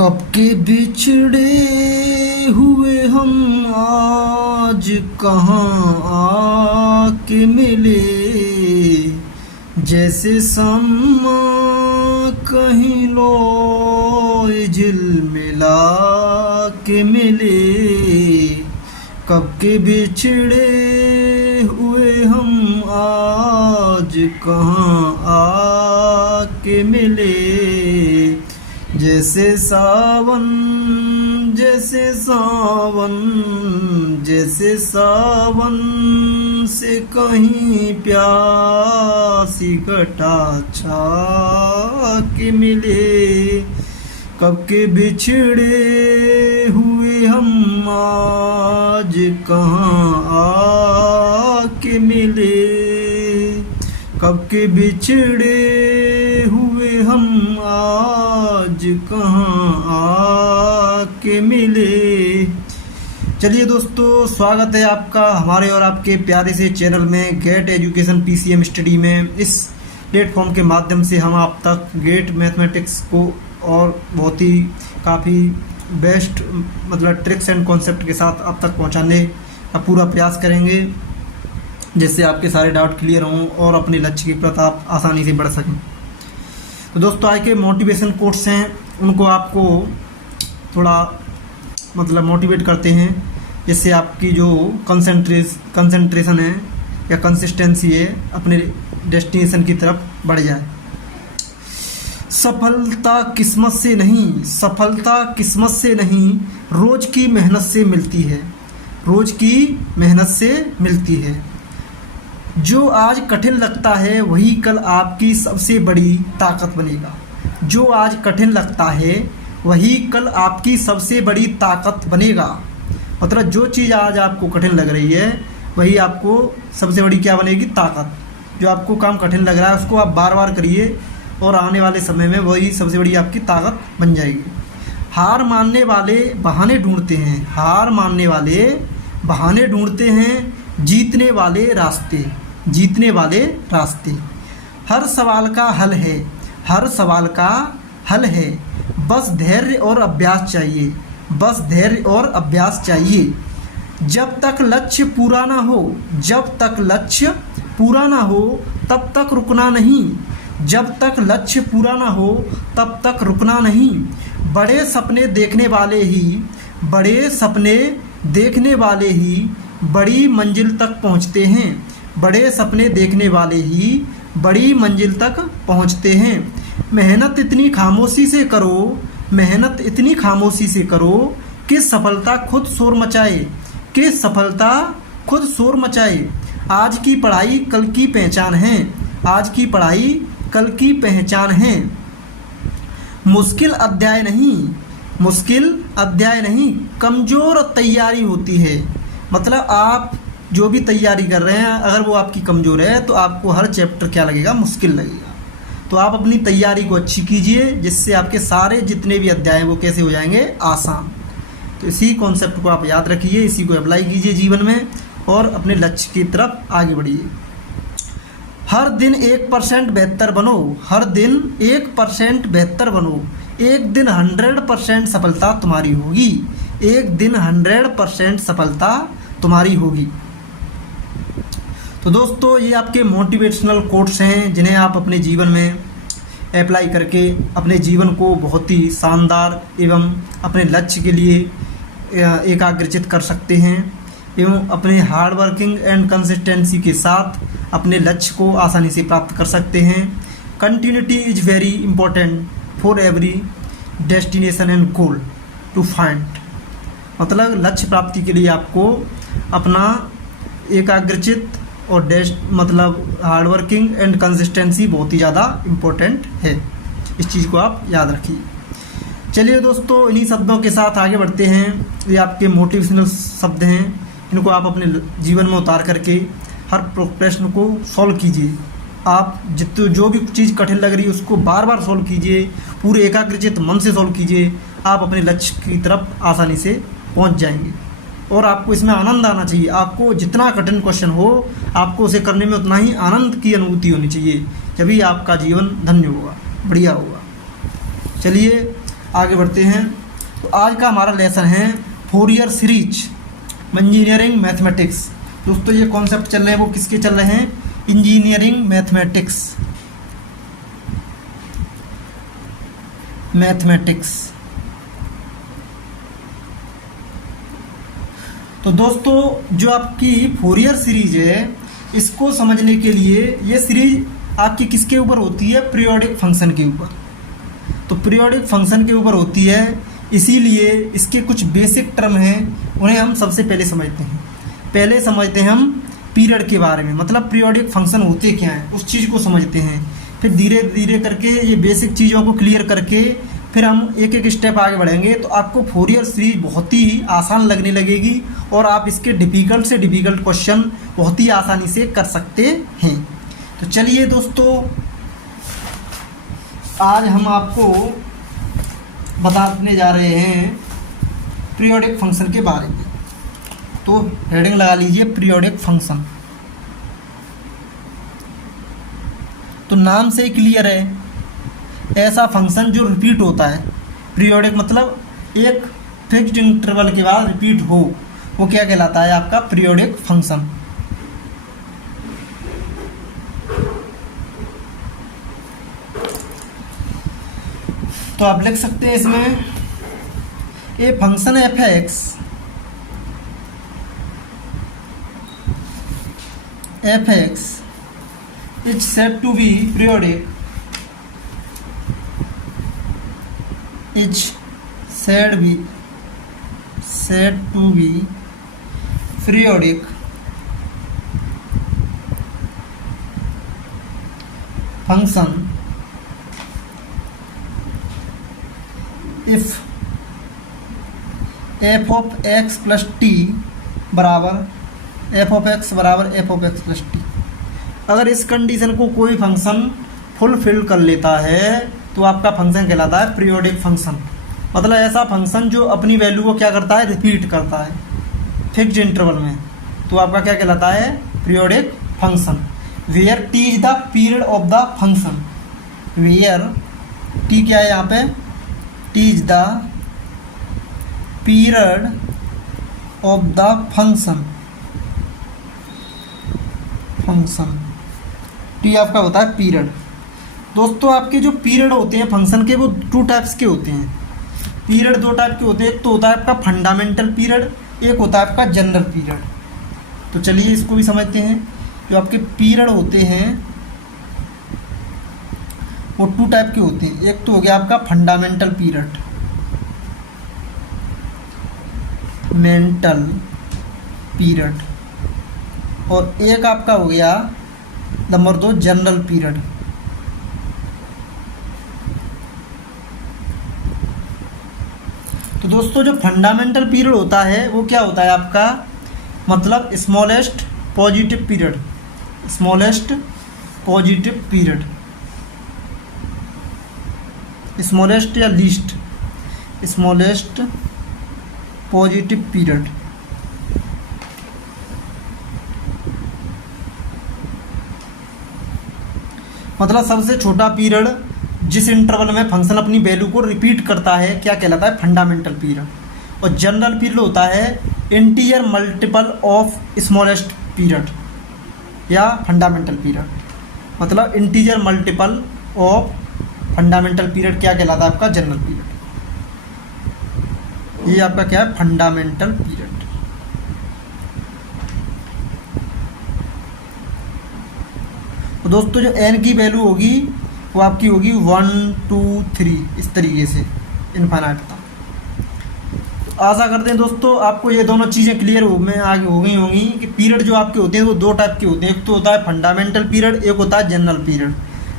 कब के बिछड़े हुए हम आज कहाँ आके मिले। जैसे समा कहीं लोए झिलमिला के मिले। कब के बिछड़े हुए हम आज कहाँ आके मिले। जैसे सावन जैसे सावन जैसे सावन से कहीं प्यासी घटा छा के मिले। कब के बिछड़े हुए हम आज कहाँ आके मिले। कब के बिछड़े हुए हम आज कहाँ आके मिले। चलिए दोस्तों, स्वागत है आपका हमारे और आपके प्यारे से चैनल में गेट एजुकेशन पीसीएम स्टडी में। इस प्लेटफॉर्म के माध्यम से हम आप तक गेट मैथमेटिक्स को और बहुत ही काफ़ी बेस्ट ट्रिक्स एंड कॉन्सेप्ट के साथ आप तक पहुंचाने का पूरा प्रयास करेंगे, जिससे आपके सारे डाउट क्लियर हों और अपने लक्ष्य की प्रति आप आसानी से बढ़ सकें। तो दोस्तों, आज के मोटिवेशन कोट्स हैं, उनको आपको थोड़ा मोटिवेट करते हैं, जिससे आपकी जो कंसंट्रेशन है या कंसिस्टेंसी है अपने डेस्टिनेशन की तरफ बढ़ जाए। सफलता किस्मत से नहीं, सफलता किस्मत से नहीं, रोज की मेहनत से मिलती है, रोज की मेहनत से मिलती है। जो आज कठिन लगता है वही कल आपकी सबसे बड़ी ताकत बनेगा। जो आज कठिन लगता है वही कल आपकी सबसे बड़ी ताकत बनेगा। जो चीज़ आज आपको कठिन लग रही है वही आपको सबसे बड़ी क्या बनेगी, ताकत। जो आपको काम कठिन लग रहा है उसको आप बार बार करिए और आने वाले समय में वही सबसे बड़ी आपकी ताकत बन जाएगी। हार मानने वाले बहाने ढूंढते हैं, हार मानने वाले बहाने ढूंढते हैं, जीतने वाले रास्ते, जीतने वाले रास्ते। हर सवाल का हल है, हर सवाल का हल है, बस धैर्य और अभ्यास चाहिए, बस धैर्य और अभ्यास चाहिए। जब तक लक्ष्य पूरा ना हो, जब तक लक्ष्य पूरा ना हो तब तक रुकना नहीं, जब तक लक्ष्य पूरा ना हो तब तक रुकना नहीं। बड़े सपने देखने वाले ही, बड़े सपने देखने वाले ही बड़ी मंजिल तक पहुंचते हैं, बड़े सपने देखने वाले ही बड़ी मंजिल तक पहुंचते हैं। मेहनत इतनी खामोशी से करो, मेहनत इतनी खामोशी से करो कि सफलता खुद शोर मचाए, कि सफलता खुद शोर मचाए। आज की पढ़ाई कल की पहचान है, आज की पढ़ाई कल की पहचान है। मुश्किल अध्याय नहीं, मुश्किल अध्याय नहीं, कमज़ोर तैयारी होती है। आप जो भी तैयारी कर रहे हैं अगर वो आपकी कमज़ोर है तो आपको हर चैप्टर क्या लगेगा, मुश्किल लगेगा। तो आप अपनी तैयारी को अच्छी कीजिए, जिससे आपके सारे जितने भी अध्याय हैं वो कैसे हो जाएंगे, आसान। तो इसी कॉन्सेप्ट को आप याद रखिए, इसी को अप्लाई कीजिए जीवन में और अपने लक्ष्य की तरफ आगे बढ़िए। हर दिन 1% बेहतर बनो, हर दिन 1% बेहतर बनो। एक दिन 100% सफलता तुम्हारी होगी, एक दिन 100% सफलता तुम्हारी होगी। तो दोस्तों, ये आपके मोटिवेशनल कोट्स हैं, जिन्हें आप अपने जीवन में अप्लाई करके अपने जीवन को बहुत ही शानदार एवं अपने लक्ष्य के लिए एकाग्रचित कर सकते हैं एवं अपने हार्ड वर्किंग एंड कंसिस्टेंसी के साथ अपने लक्ष्य को आसानी से प्राप्त कर सकते हैं। Continuity is very important for every destination and goal to find. लक्ष्य प्राप्ति के लिए आपको अपना एकाग्रचित और हार्ड वर्किंग एंड कंसिस्टेंसी बहुत ही ज़्यादा इम्पोर्टेंट है। इस चीज़ को आप याद रखिए। चलिए दोस्तों, इन्हीं शब्दों के साथ आगे बढ़ते हैं। ये आपके मोटिवेशनल शब्द हैं, इनको आप अपने जीवन में उतार करके हर प्रश्न को सॉल्व कीजिए। आप जो भी चीज़ कठिन लग रही है उसको बार बार सॉल्व कीजिए, पूरे एकाग्रचित मन से सॉल्व कीजिए। आप अपने लक्ष्य की तरफ आसानी से पहुंच जाएंगे और आपको इसमें आनंद आना चाहिए। आपको जितना कठिन क्वेश्चन हो आपको उसे करने में उतना ही आनंद की अनुभूति होनी चाहिए, तभी आपका जीवन धन्य होगा, बढ़िया होगा। चलिए आगे बढ़ते हैं। तो आज का हमारा लेसन है फोरियर सीरीज इंजीनियरिंग मैथमेटिक्स। दोस्तों ये कॉन्सेप्ट चल रहे हैं वो किसके चल रहे हैं? Engineering mathematics. तो दोस्तों जो आपकी फोरियर सीरीज है, इसको समझने के लिए ये सीरीज आपकी किसके ऊपर होती है? पीरियोडिक फंक्शन के ऊपर। तो पीरियोडिक फंक्शन के ऊपर होती है, इसीलिए इसके कुछ बेसिक टर्म हैं, उन्हें हम सबसे पहले समझते हैं। पहले समझते हैं हम पीरियड के बारे में, मतलब पीरियोडिक फंक्शन होते क्या हैं उस चीज़ को समझते हैं। फिर धीरे धीरे करके ये बेसिक चीज़ों को क्लियर करके फिर हम एक एक स्टेप आगे बढ़ेंगे, तो आपको फोरियर सीरीज बहुत ही आसान लगने लगेगी और आप इसके डिफ़िकल्ट से डिफ़िकल्ट क्वेश्चन बहुत ही आसानी से कर सकते हैं। तो चलिए दोस्तों, आज हम आपको बताने जा रहे हैं पीरियोडिक फंक्शन के बारे में। तो हेडिंग लगा लीजिए पीरियोडिक फंक्शन। तो नाम से ही क्लियर है, ऐसा फंक्शन जो रिपीट होता है। पीरियोडिक मतलब एक फिक्स्ड इंटरवल के बाद रिपीट हो, वो क्या कहलाता है? आपका पीरियोडिक फंक्शन। तो आप लिख सकते हैं इसमें a function f x is said to be periodic, is said to be periodic function if f of x plus t बराबर f of x plus t। अगर इस कंडीशन को कोई फंक्शन फुलफिल कर लेता है तो आपका फंक्शन कहलाता है पीरियोडिक फंक्शन। मतलब ऐसा फंक्शन जो अपनी वैल्यू को क्या करता है? रिपीट करता है फिक्स्ड इंटरवल में, तो आपका क्या कहलाता है? Periodic function. Where T is the period of the function. Where T क्या है यहाँ पे? T is the period of the function. T आपका होता है पीरियड। दोस्तों आपके जो पीरियड होते हैं फंक्शन के, वो टू टाइप्स के होते हैं। पीरियड दो टाइप के होते हैं, एक तो होता है आपका फंडामेंटल पीरियड, एक होता है आपका जनरल पीरियड। तो चलिए इसको भी समझते हैं। जो आपके पीरियड होते हैं वो टू टाइप के होते हैं। एक तो हो गया आपका फंडामेंटल पीरियड, और एक आपका हो गया नंबर 2 जनरल पीरियड। तो दोस्तों जो फंडामेंटल पीरियड होता है वो क्या होता है आपका? मतलब स्मॉलेस्ट पॉजिटिव पीरियड, स्मॉलेस्ट या लीस्ट स्मॉलेस्ट पॉजिटिव पीरियड। मतलब सबसे छोटा पीरियड जिस इंटरवल में फंक्शन अपनी वैल्यू को रिपीट करता है क्या कहलाता है? Fundamental period. और जनरल पीरियड होता है integer multiple of smallest period या फंडामेंटल पीरियड। मतलब integer multiple of fundamental period क्या कहलाता है? आपका जनरल पीरियड। ये आपका क्या है? Fundamental period. तो दोस्तों जो n की वैल्यू होगी वो आपकी होगी 1 2 3 इस तरीके से इनफाइनाइट तक। आशा करते हैं दोस्तों आपको ये दोनों चीज़ें क्लियर आगे हो गई होंगी कि पीरियड जो आपके होते हैं वो दो टाइप के होते हैं। एक तो होता है फंडामेंटल पीरियड, एक होता है जनरल पीरियड।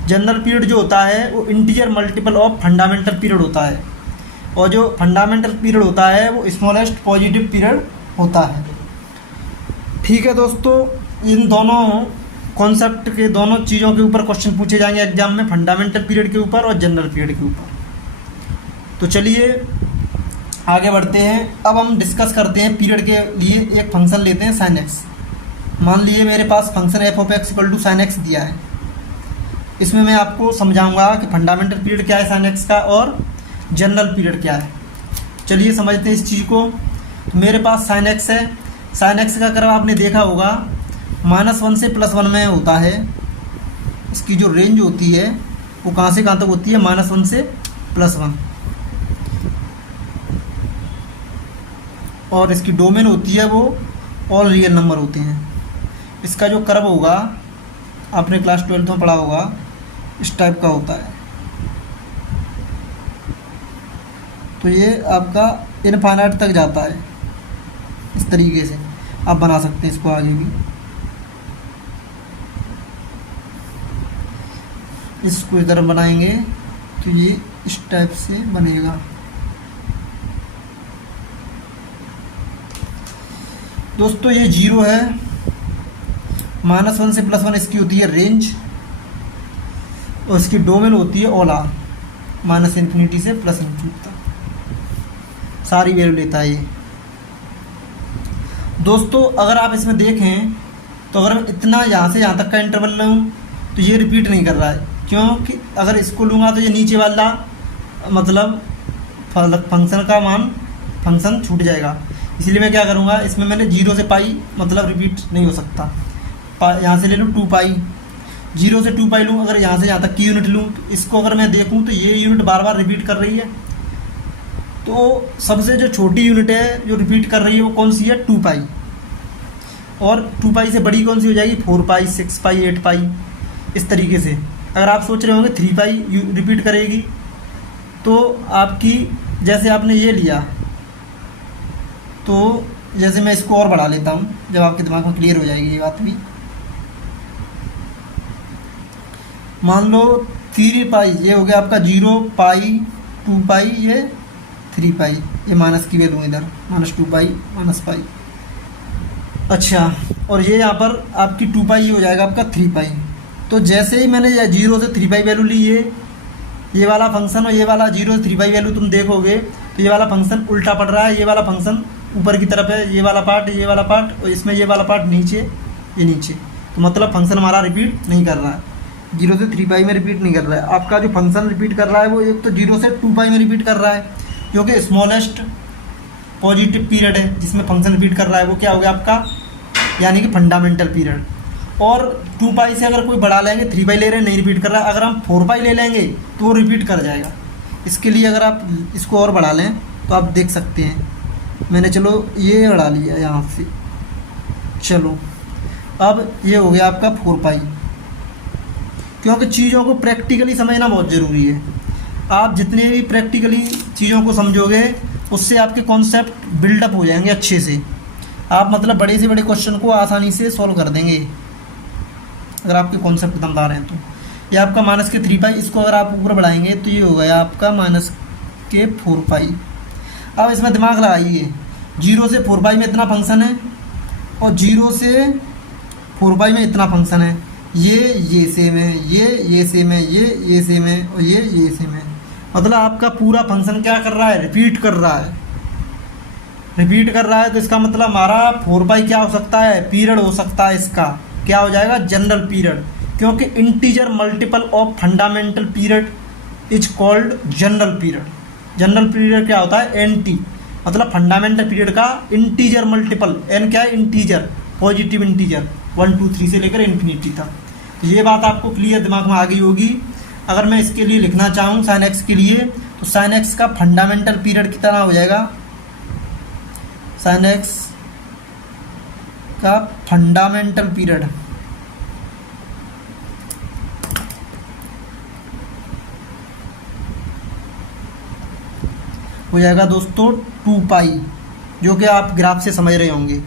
जनरल पीरियड जो होता है वो integer multiple of fundamental period होता है, और जो फंडामेंटल पीरियड होता है वो स्मॉलेस्ट पॉजिटिव पीरियड होता है। ठीक है दोस्तों, इन दोनों कॉन्सेप्ट के दोनों चीज़ों के ऊपर क्वेश्चन पूछे जाएंगे एग्जाम में, फंडामेंटल पीरियड के ऊपर और जनरल पीरियड के ऊपर। तो चलिए आगे बढ़ते हैं। अब हम डिस्कस करते हैं पीरियड के लिए एक फंक्शन लेते हैं sin x। मान लीजिए मेरे पास function f of x equal to sin x दिया है। इसमें मैं आपको समझाऊंगा कि फंडामेंटल पीरियड क्या है sin x का और जनरल पीरियड क्या है। चलिए समझते हैं इस चीज़ को। तो मेरे पास साइन एक्स है। साइन एक्स का कर्व आपने देखा होगा -1 से +1 में होता है। इसकी जो रेंज होती है वो कहाँ से कहाँ तक होती है, -1 से +1। और इसकी डोमेन होती है वो ऑल रियल नंबर होते हैं। इसका जो कर्व होगा आपने क्लास 12 में पढ़ा होगा, इस टाइप का होता है। तो ये आपका इनफाइनाइट तक जाता है। इस तरीके से आप बना सकते हैं इसको आगे भी। इसको इधर बनाएंगे तो ये इस टाइप से बनेगा। दोस्तों ये 0 है, -1 से +1 इसकी होती है रेंज, और इसकी डोमेन होती है ऑल आर, -∞ से +∞ तक सारी वैल्यू लेता है ये। दोस्तों अगर आप इसमें देखें तो अगर मैं इतना यहाँ से यहाँ तक का इंटरवल लूँ तो ये रिपीट नहीं कर रहा है, क्योंकि अगर इसको लूँगा तो ये नीचे वाला मतलब फंक्शन का मान फंक्शन छूट जाएगा। इसलिए मैं क्या करूँगा, इसमें मैंने 0 से पाई मतलब रिपीट नहीं हो सकता। यहाँ से ले लूँ 2 पाई, 0 से 2 पाई लूँ, अगर यहाँ से यहाँ तक की यूनिट लूँ तो इसको अगर मैं देखूँ तो ये यूनिट बार बार रिपीट कर रही है। तो सबसे जो छोटी यूनिट है जो रिपीट कर रही है वो कौन सी है, 2 पाई। और 2 पाई से बड़ी कौन सी हो जाएगी, 4 पाई, 6 पाई, 8 पाई। इस तरीके से अगर आप सोच रहे होंगे 3 पाई रिपीट करेगी, तो आपकी जैसे आपने ये लिया, तो जैसे मैं इसको और बढ़ा लेता हूँ जब आपके दिमाग में क्लियर हो जाएगी ये बात भी। मान लो 3 पाई ये हो गया आपका 0 पाई, 2 पाई, ये 3 पाई, ये माइनस की वैल्यू इधर -2 पाई, -पाई। अच्छा, और ये यहाँ पर आपकी 2 पाई ये हो जाएगा आपका 3 पाई। तो जैसे ही मैंने 0 से 3 पाई वैल्यू ली, ये वाला फंक्शन और ये वाला 0 से 3 पाई वैल्यू तुम देखोगे तो ये वाला फंक्शन उल्टा पड़ रहा है, ये वाला फंक्शन ऊपर की तरफ है, ये वाला पार्ट और इसमें ये वाला पार्ट नीचे, ये नीचे। तो मतलब फंक्शन हमारा रिपीट नहीं कर रहा है, 0 से 3 पाई में रिपीट नहीं कर रहा है। आपका जो फंक्शन रिपीट कर रहा है वो एक तो 0 से 2 पाई में रिपीट कर रहा है, जो कि स्मॉलेस्ट पॉजिटिव पीरियड है जिसमें फंक्शन रिपीट कर रहा है, वो क्या हो गया आपका, यानी कि फंडामेंटल पीरियड। और 2 पाई से अगर कोई बढ़ा लेंगे, 3 पाई ले रहे हैं नहीं रिपीट कर रहा है, अगर हम 4 पाई ले लेंगे तो वो रिपीट कर जाएगा। इसके लिए अगर आप इसको और बढ़ा लें तो आप देख सकते हैं, मैंने चलो ये बढ़ा लिया यहाँ से। चलो अब ये हो गया आपका 4 पाई, क्योंकि चीज़ों को प्रैक्टिकली समझना बहुत ज़रूरी है। आप जितने भी प्रैक्टिकली चीज़ों को समझोगे उससे आपके कॉन्सेप्ट बिल्डअप हो जाएंगे अच्छे से। आप मतलब बड़े से बड़े क्वेश्चन को आसानी से सॉल्व कर देंगे अगर आपके कॉन्सेप्ट दमदार हैं तो। ये आपका -3 पाई, इसको अगर आप ऊपर बढ़ाएंगे तो ये हो गया आपका -4 पाई। अब इसमें दिमाग लगाइए, 0 से 4 पाई में इतना फंक्शन है और 0 से 4 पाई में इतना फंक्शन है। ये सेम है, ये सेम है, ये सेम है और ये सेम है। मतलब आपका पूरा फंक्शन क्या कर रहा है, रिपीट कर रहा है। रिपीट कर रहा है तो इसका मतलब हमारा 4 पाई क्या हो सकता है, पीरियड हो सकता है। इसका क्या हो जाएगा, जनरल पीरियड, क्योंकि integer multiple of fundamental period is called general period. General period क्या होता है, NT, मतलब फंडामेंटल पीरियड का इंटीजर मल्टीपल। n क्या है, इंटीजर, पॉजिटिव इंटीजर, 1 2 3 से लेकर इन्फिनिटी तक। तो ये बात आपको क्लियर दिमाग में आ गई होगी। अगर मैं इसके लिए लिखना चाहूँ साइन एक्स के लिए, तो साइन एक्स का फंडामेंटल पीरियड कितना हो जाएगा, साइन एक्स का फंडामेंटल पीरियड हो जाएगा दोस्तों 2 पाई, जो कि आप ग्राफ से समझ रहे होंगे,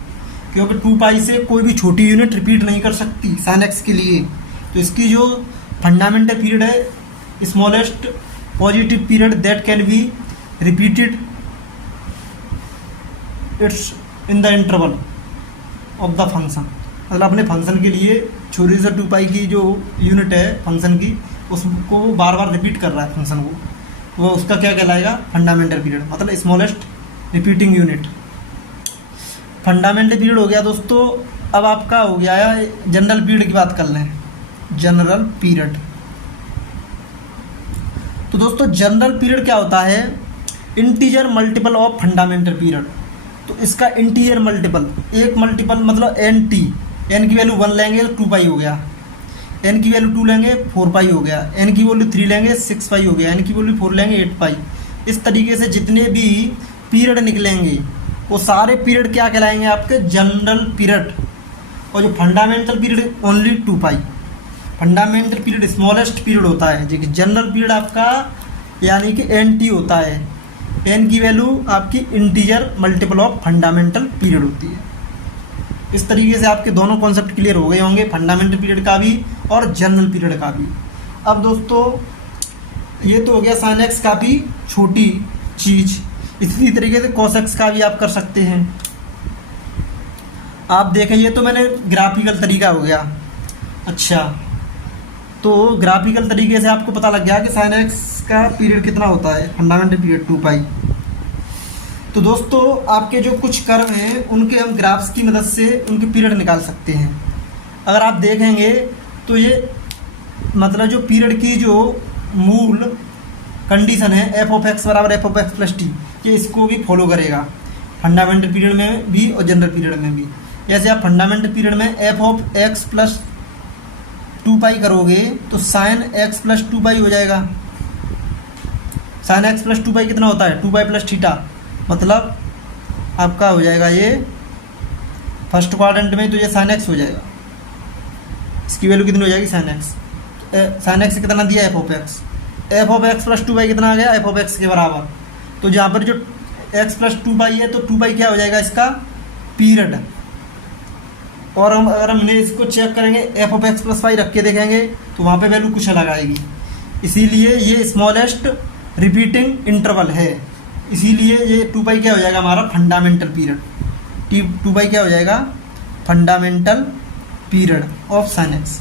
क्योंकि 2 पाई से कोई भी छोटी यूनिट रिपीट नहीं कर सकती साइन एक्स के लिए। तो इसकी जो फंडामेंटल पीरियड है, smallest positive period that can be repeated it's in the interval of the function. मतलब अपने फंक्शन के लिए छोटी से 2 पाई की जो यूनिट है फंक्शन की, उसको बार बार रिपीट कर रहा है फंक्शन को, वो उसका क्या कहलाएगा, फंडामेंटल पीरियड, मतलब smallest repeating unit. Fundamental period हो गया दोस्तों। अब आपका हो गया है जनरल पीरियड की बात कर लें, जनरल पीरियड। तो दोस्तों जनरल पीरियड क्या होता है, integer multiple of fundamental period. तो इसका इंटीजर मल्टीपल, एक मल्टीपल मतलब एन टी, एन की वैल्यू 1 लेंगे तो 2 पाई हो गया, एन की वैल्यू 2 लेंगे 4 पाई हो गया, एन की वैल्यू 3 लेंगे 6 पाई हो गया, एन की वैल्यू 4 लेंगे 8 पाई। इस तरीके से जितने भी पीरियड निकलेंगे वो सारे पीरियड क्या कहलाएंगे आपके जनरल पीरियड। और जो फंडामेंटल पीरियड ओनली 2 पाई, फंडामेंटल पीरियड स्मॉलेस्ट पीरियड होता है, जो कि जनरल पीरियड आपका यानी कि एन टी होता है, एन की वैल्यू आपकी integer multiple of fundamental period होती है। इस तरीके से आपके दोनों कॉन्सेप्ट क्लियर हो गए होंगे, फंडामेंटल पीरियड का भी और जनरल पीरियड का भी। अब दोस्तों ये तो हो गया साइन एक्स का भी छोटी चीज़, इसी तरीके से कॉस एक्स का भी आप कर सकते हैं। आप देखें ये तो मैंने ग्राफिकल तरीका हो गया। अच्छा, तो ग्राफिकल तरीके से आपको पता लग गया कि साइन एक्स का पीरियड कितना होता है, फंडामेंटल पीरियड 2 पाई। तो दोस्तों आपके जो कुछ कर्व हैं उनके हम ग्राफ्स की मदद से उनके पीरियड निकाल सकते हैं। अगर आप देखेंगे तो ये मतलब जो पीरियड की जो मूल कंडीशन है एफ ऑफ एक्स बराबर f of x plus T, ये इसको भी फॉलो करेगा फंडामेंटल पीरियड में भी और जनरल पीरियड में भी। जैसे आप फंडामेंटल पीरियड में एफ ऑफ एक्स प्लस 2 पाई करोगे तो साइन एक्स प्लस 2 पाई हो जाएगा। साइन एक्स प्लस 2 पाई कितना होता है, 2 पाई प्लस थीटा, मतलब आपका हो जाएगा ये फर्स्ट क्वाड्रेंट में, तो ये साइन एक्स हो जाएगा। इसकी वैल्यू कितनी हो जाएगी साइन एक्स, साइन एक्स कितना दिया एफ ऑफ एक्स प्लस 2 पाई कितना आ गया एफ ऑफ एक्स के बराबर। तो जहाँ पर जो एक्स प्लस 2 पाई है तो 2 पाई क्या हो जाएगा इसका पीरियड। और हम अगर हमने इसको चेक करेंगे f of x plus y रख के देखेंगे तो वहाँ पे वैल्यू कुछ अलग आएगी, इसीलिए ये स्मॉलेस्ट रिपीटिंग इंटरवल है, इसीलिए ये 2 पाई क्या हो जाएगा हमारा फंडामेंटल पीरियड। 2 पाई क्या हो जाएगा fundamental period of sine x.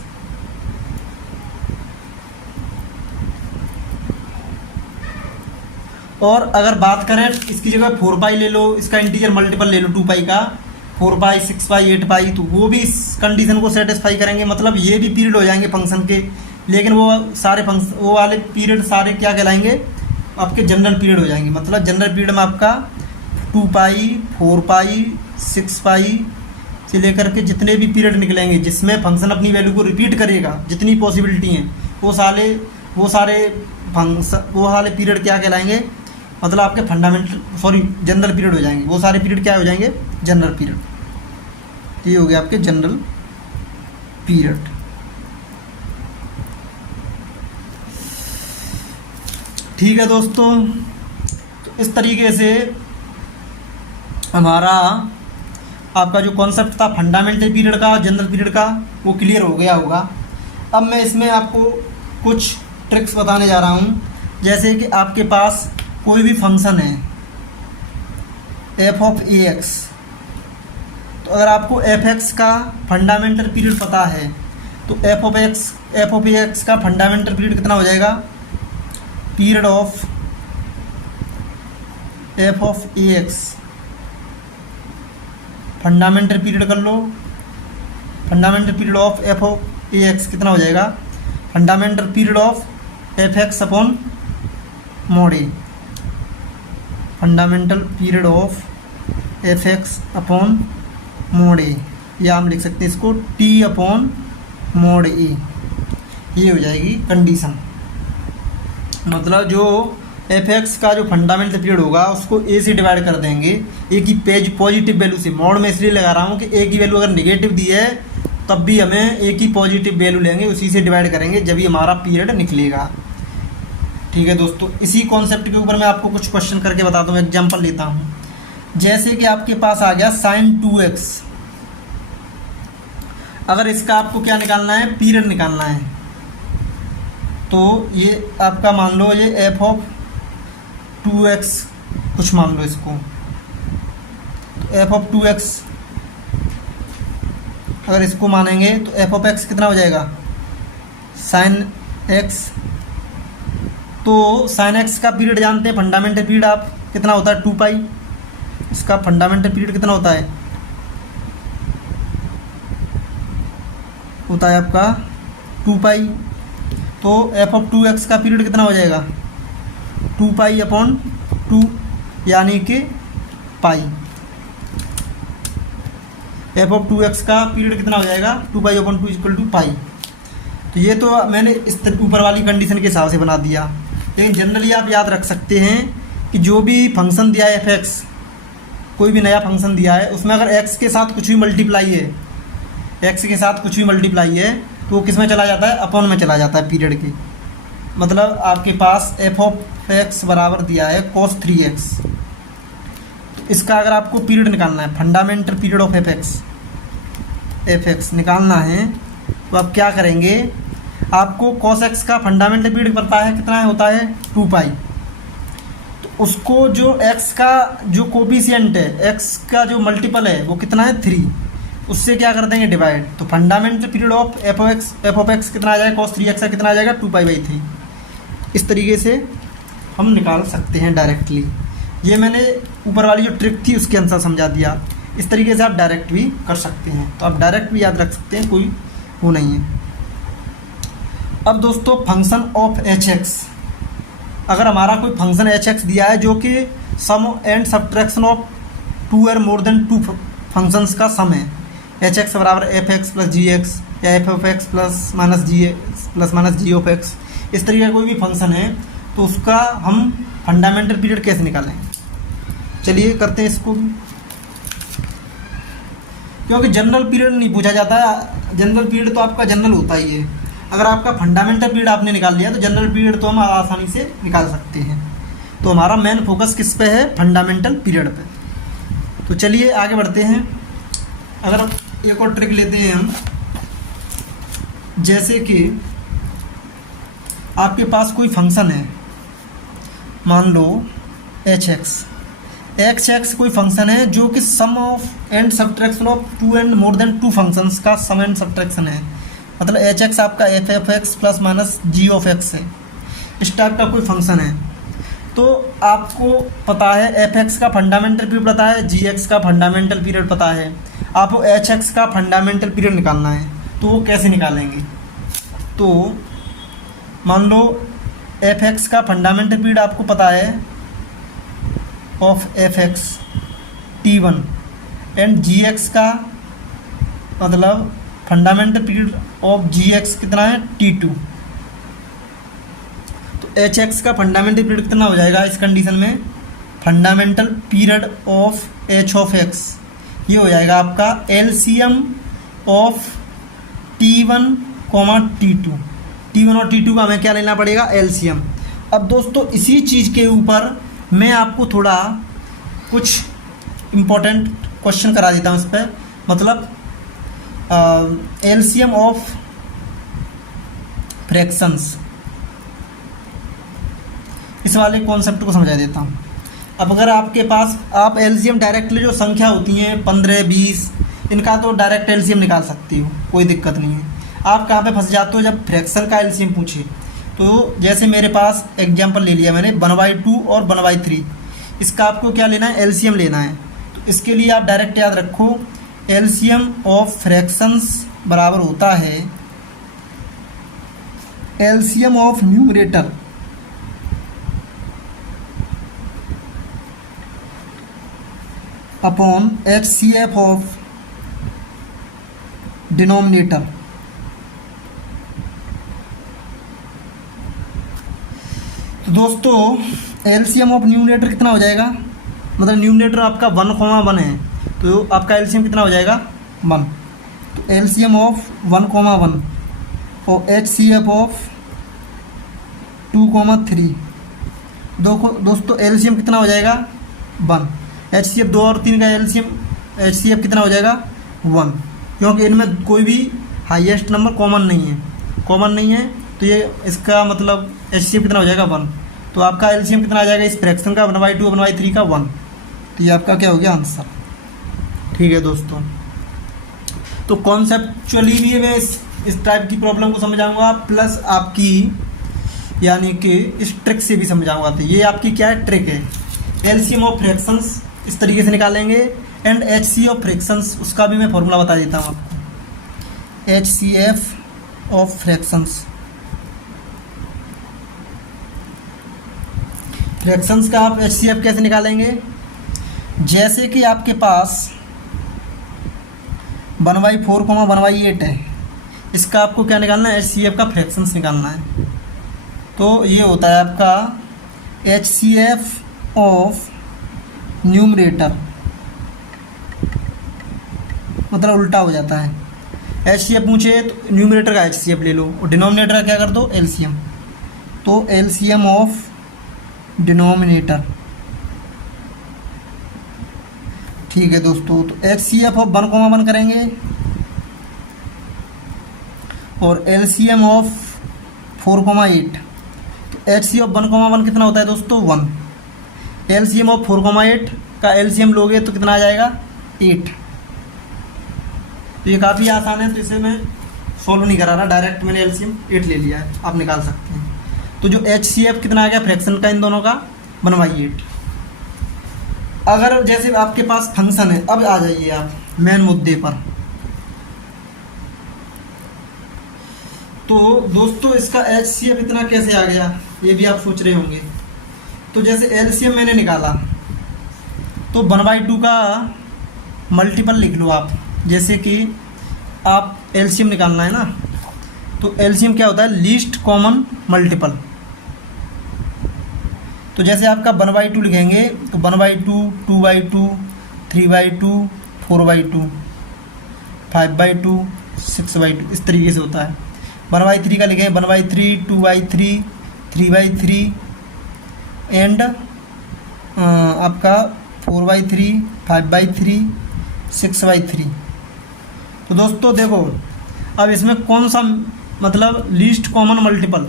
और अगर बात करें इसकी जगह 4 पाई ले लो, इसका इंटीजर मल्टीपल ले लो 2 पाई का, 4 पाई 6 पाई 8 पाई, तो वो भी इस कंडीशन को सेटिस्फाई करेंगे, मतलब ये भी पीरियड हो जाएंगे फंक्शन के। लेकिन वो सारे फंक्शन वो वाले पीरियड सारे क्या कहलाएंगे आपके जनरल पीरियड हो जाएंगे। मतलब जनरल पीरियड में आपका 2 पाई 4 पाई 6 पाई से लेकर के जितने भी पीरियड निकलेंगे जिसमें फंक्शन अपनी वैल्यू को रिपीट करेगा, जितनी पॉसिबिलिटी हैं वो सारे पीरियड क्या कहलाएंगे, मतलब आपके जनरल पीरियड हो जाएंगे। वो सारे पीरियड क्या हो जाएंगे जनरल पीरियड। ये हो गया आपके जनरल पीरियड। ठीक है दोस्तों, तो इस तरीके से हमारा आपका जो कॉन्सेप्ट था फंडामेंटल पीरियड का जनरल पीरियड का वो क्लियर हो गया होगा। अब मैं इसमें आपको कुछ ट्रिक्स बताने जा रहा हूँ। जैसे कि आपके पास कोई भी फंक्शन है एफ ऑफ ए एक्स, तो अगर आपको एफ एक्स का फंडामेंटल पीरियड पता है तो एफ ऑफ ए एक्स का फंडामेंटल पीरियड कितना हो जाएगा, period of f of a x fundamental period कर लो। Fundamental period of f of a x कितना हो जाएगा, fundamental period of f x upon mod a, fundamental period of f x upon mod a, या हम लिख सकते हैं इसको टी अपॉन मॉड ए। ये हो जाएगी कंडीशन, मतलब जो एफ एक्स का जो फंडामेंटल पीरियड होगा उसको ए से डिवाइड कर देंगे, ए की पॉजिटिव वैल्यू से। मॉड में इसलिए लगा रहा हूँ कि ए की वैल्यू अगर नेगेटिव दी है तब भी हमें ए की पॉजिटिव वैल्यू लेंगे, उसी से डिवाइड करेंगे जब ही हमारा पीरियड निकलेगा। ठीक है दोस्तों, इसी कॉन्सेप्ट के ऊपर मैं आपको कुछ क्वेश्चन करके बताता हूँ। एग्जाम्पल लेता हूँ, जैसे कि आपके पास आ गया साइन 2x, अगर इसका आपको क्या निकालना है, पीरियड निकालना है, तो ये आपका मान लो ये एफ ऑफ 2x कुछ मान लो इसको, तो एफ ऑफ 2x अगर इसको मानेंगे तो एफ ऑफ एक्स कितना हो जाएगा साइन एक्स। तो साइन एक्स का पीरियड जानते हैं, फंडामेंटल पीरियड आप कितना होता है 2 पाई, इसका फंडामेंटल पीरियड कितना होता है आपका 2 पाई। तो एफ ऑफ 2x का पीरियड कितना हो जाएगा 2π/2 यानी कि पाई। f(2x) का पीरियड कितना हो जाएगा 2π/2 = पाई। तो ये तो मैंने इस ऊपर वाली कंडीशन के हिसाब से बना दिया, लेकिन जनरली आप याद रख सकते हैं कि जो भी फंक्शन दिया है f(x), कोई भी नया फंक्शन दिया है, उसमें अगर x के साथ कुछ भी मल्टीप्लाई है, x के साथ कुछ भी मल्टीप्लाई है, तो वो किस में चला जाता है, अपॉन में चला जाता है पीरियड के। मतलब आपके पास f(x) बराबर दिया है cos 3x। तो इसका अगर आपको पीरियड निकालना है, फंडामेंटल पीरियड ऑफ f(x) निकालना है, तो आप क्या करेंगे, आपको cos x का फंडामेंटल पीरियड पता है कितना होता है 2π। तो उसको जो x का जो कोफिशिएंट है, x का जो मल्टीपल है वो कितना है 3, उससे क्या कर देंगे डिवाइड। तो फंडामेंटल पीरियड ऑफ f(x) कितना आ जाएगा, cos 3x का कितना आ जाएगा 2π/3। इस तरीके से हम निकाल सकते हैं डायरेक्टली। ये मैंने ऊपर वाली जो ट्रिक थी उसके अनुसार समझा दिया। इस तरीके से आप डायरेक्ट भी कर सकते हैं, तो आप डायरेक्ट भी याद रख सकते हैं, कोई वो नहीं है। अब दोस्तों फंक्शन ऑफ h(x), अगर हमारा कोई फंक्शन h(x) दिया है जो कि सम एंड सब्ट्रैक्शन ऑफ 2 और मोर देन 2 फंक्शंस का सम है, h(x) बराबर f(x) + gx या f(x) ± g(x), इस तरीके का कोई भी फंक्शन है, तो उसका हम फंडामेंटल पीरियड कैसे निकालें। चलिए करते हैं इसको, क्योंकि जनरल पीरियड नहीं पूछा जाता है। जनरल पीरियड तो आपका जनरल होता ही है। अगर आपका फंडामेंटल पीरियड आपने निकाल लिया तो जनरल पीरियड तो हम आसानी से निकाल सकते हैं। तो हमारा मेन फोकस किस पे है, फंडामेंटल पीरियड पे। तो चलिए आगे बढ़ते हैं। अगर एक और ट्रिक लेते हैं हम, जैसे कि आपके पास कोई फंक्शन है, मान लो h(x) कोई फंक्शन है जो कि sum of and subtraction of 2 and more than 2 functions का सम एंड सब्ट्रैक्शन है। मतलब h(x) आपका f(x) ± g(x) है, इस टाइप का कोई फंक्शन है। तो आपको पता है f(x) का फंडामेंटल पीरियड पता है, g(x) का फंडामेंटल पीरियड पता है, आपको h(x) का फंडामेंटल पीरियड निकालना है। तो वो कैसे निकालेंगे, तो मान लो f(x) का फंडामेंटल पीरियड आपको पता है of f(x) t1 and g(x) का मतलब फंडामेंटल पीरियड ऑफ g(x) कितना है t2। तो h(x) का फंडामेंटल पीरियड कितना हो जाएगा इस कंडीशन में, फंडामेंटल पीरियड ऑफ h(x) ये हो जाएगा आपका LCM ऑफ t1, t2 और t2 का हमें क्या लेना पड़ेगा, LCM। अब दोस्तों इसी चीज़ के ऊपर मैं आपको थोड़ा कुछ इम्पोर्टेंट क्वेश्चन करा देता हूँ इस पर। मतलब LCM ऑफ फ्रैक्शंस, इस वाले कॉन्सेप्ट को समझा देता हूँ। अब अगर आपके पास आप LCM डायरेक्टली जो संख्या होती हैं 15, 20, इनका तो डायरेक्ट LCM निकाल सकती हो, कोई दिक्कत नहीं है। आप कहाँ पे फंस जाते हो, जब फ्रैक्शन का LCM पूछे, तो जैसे मेरे पास एग्जांपल ले लिया मैंने 1/2 और 1/3, इसका आपको क्या लेना है, LCM लेना है। तो इसके लिए आप डायरेक्ट याद रखो LCM ऑफ फ्रैक्शंस बराबर होता है LCM of numerator upon HCF of denominator. तो दोस्तों LCM ऑफ न्यूमरेटर कितना हो जाएगा, मतलब न्यूमरेटर आपका 1,1 है, तो आपका LCM कितना हो जाएगा 1। तो LCM ऑफ 1,1 और HCF ऑफ 2,3। दोस्तों LCM कितना हो जाएगा 1। HCF 2 और 3 का LCM HCF कितना हो जाएगा 1, क्योंकि इनमें कोई भी हाईएस्ट नंबर कॉमन नहीं है, तो ये इसका मतलब HCF कितना हो जाएगा 1। तो आपका LCM कितना आ जाएगा इस फ्रैक्शन का 1/2 1/3 का 1। तो ये आपका क्या हो गया आंसर। ठीक है दोस्तों, तो कॉन्सेप्चुअली भी मैं इस टाइप की प्रॉब्लम को समझाऊंगा, प्लस आपकी यानी कि इस ट्रिक से भी समझाऊंगा। तो ये आपकी क्या है, ट्रिक है। LCM ऑफ फ्रैक्शंस इस तरीके से निकालेंगे, एंड HCF ऑफ फ्रैक्शंस उसका भी मैं फॉर्मूला बता देता हूँ आपको। HCF ऑफ फ्रैक्शंस फ्रैक्शंस का आप HCF कैसे निकालेंगे? जैसे कि आपके पास 1/4, 1/8 है, इसका आपको क्या निकालना है? HCF का फ्रैक्शंस निकालना है। तो ये होता है आपका HCF ऑफ न्यूमरेटर, मतलब उल्टा हो जाता है। HCF पूछे तो न्यूमरेटर का HCF ले लो और डिनोमिनेटर का क्या कर दो? LCM। तो LCM ऑफ डिनोमिनेटर, ठीक है दोस्तों। तो HCF ऑफ 1,1 करेंगे और LCM ऑफ 4,8। तो HCF ऑफ 1,1 कितना होता है दोस्तों? 1। LCM ऑफ 4,8 का LCM लोगे तो कितना आ जाएगा? 8। तो ये काफ़ी आसान है, तो इसे मैं सॉल्व नहीं करा रहा, डायरेक्ट मैंने LCM 8 ले लिया है, आप निकाल सकते हैं। तो जो HCF कितना आ गया फ्रैक्शन का इन दोनों का? 1/8। अगर जैसे आपके पास फंक्शन है, अब आ जाइए आप मेन मुद्दे पर। तो दोस्तों इसका HCF इतना कैसे आ गया, ये भी आप सोच रहे होंगे। तो जैसे LCM मैंने निकाला तो 1/2 का मल्टीपल लिख लो आप। जैसे कि आप LCM निकालना है ना, तो LCM क्या होता है? Least common multiple. तो जैसे आपका 1/2 लिखेंगे तो 1/2, 2/2, 3/2, 4/2, 5/2, 6/2, इस तरीके से होता है। 1/3 का लिखेंगे 1/3, 2/3, 3/3 एंड आपका 4/3, 5/3, 6/3। तो दोस्तों देखो, अब इसमें कौन सा मतलब लीस्ट कॉमन मल्टीपल,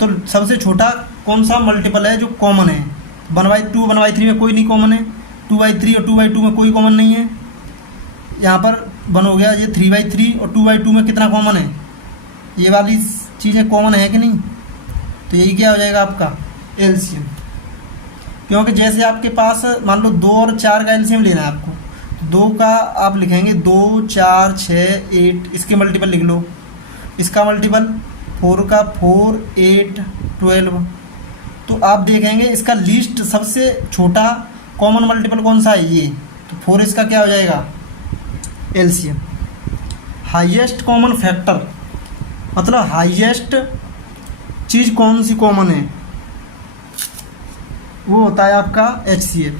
तो सबसे छोटा कौन सा मल्टीपल है जो कॉमन है? 1/2, 1/3 में कोई नहीं कॉमन है, 2/3 और 2/2 में कोई कॉमन नहीं है। यहाँ पर 1 हो गया, ये 3/3 और 2/2 में कितना कॉमन है? ये वाली चीज़ें कॉमन है कि नहीं? तो यही क्या हो जाएगा आपका LCM। क्योंकि जैसे आपके पास मान लो 2 और 4 का LCM लेना है आपको, 2 का आप लिखेंगे 2, 4, 6, 8, इसके मल्टीपल लिख लो। इसका मल्टीपल 4 का 4, 8, 12। तो आप देखेंगे इसका लीस्ट सबसे छोटा कॉमन मल्टीपल कौन सा है? ये। तो 4 इसका क्या हो जाएगा? LCM। हाईएस्ट कॉमन फैक्टर मतलब हाईएस्ट चीज़ कौन सी कॉमन है, वो होता है आपका HCF।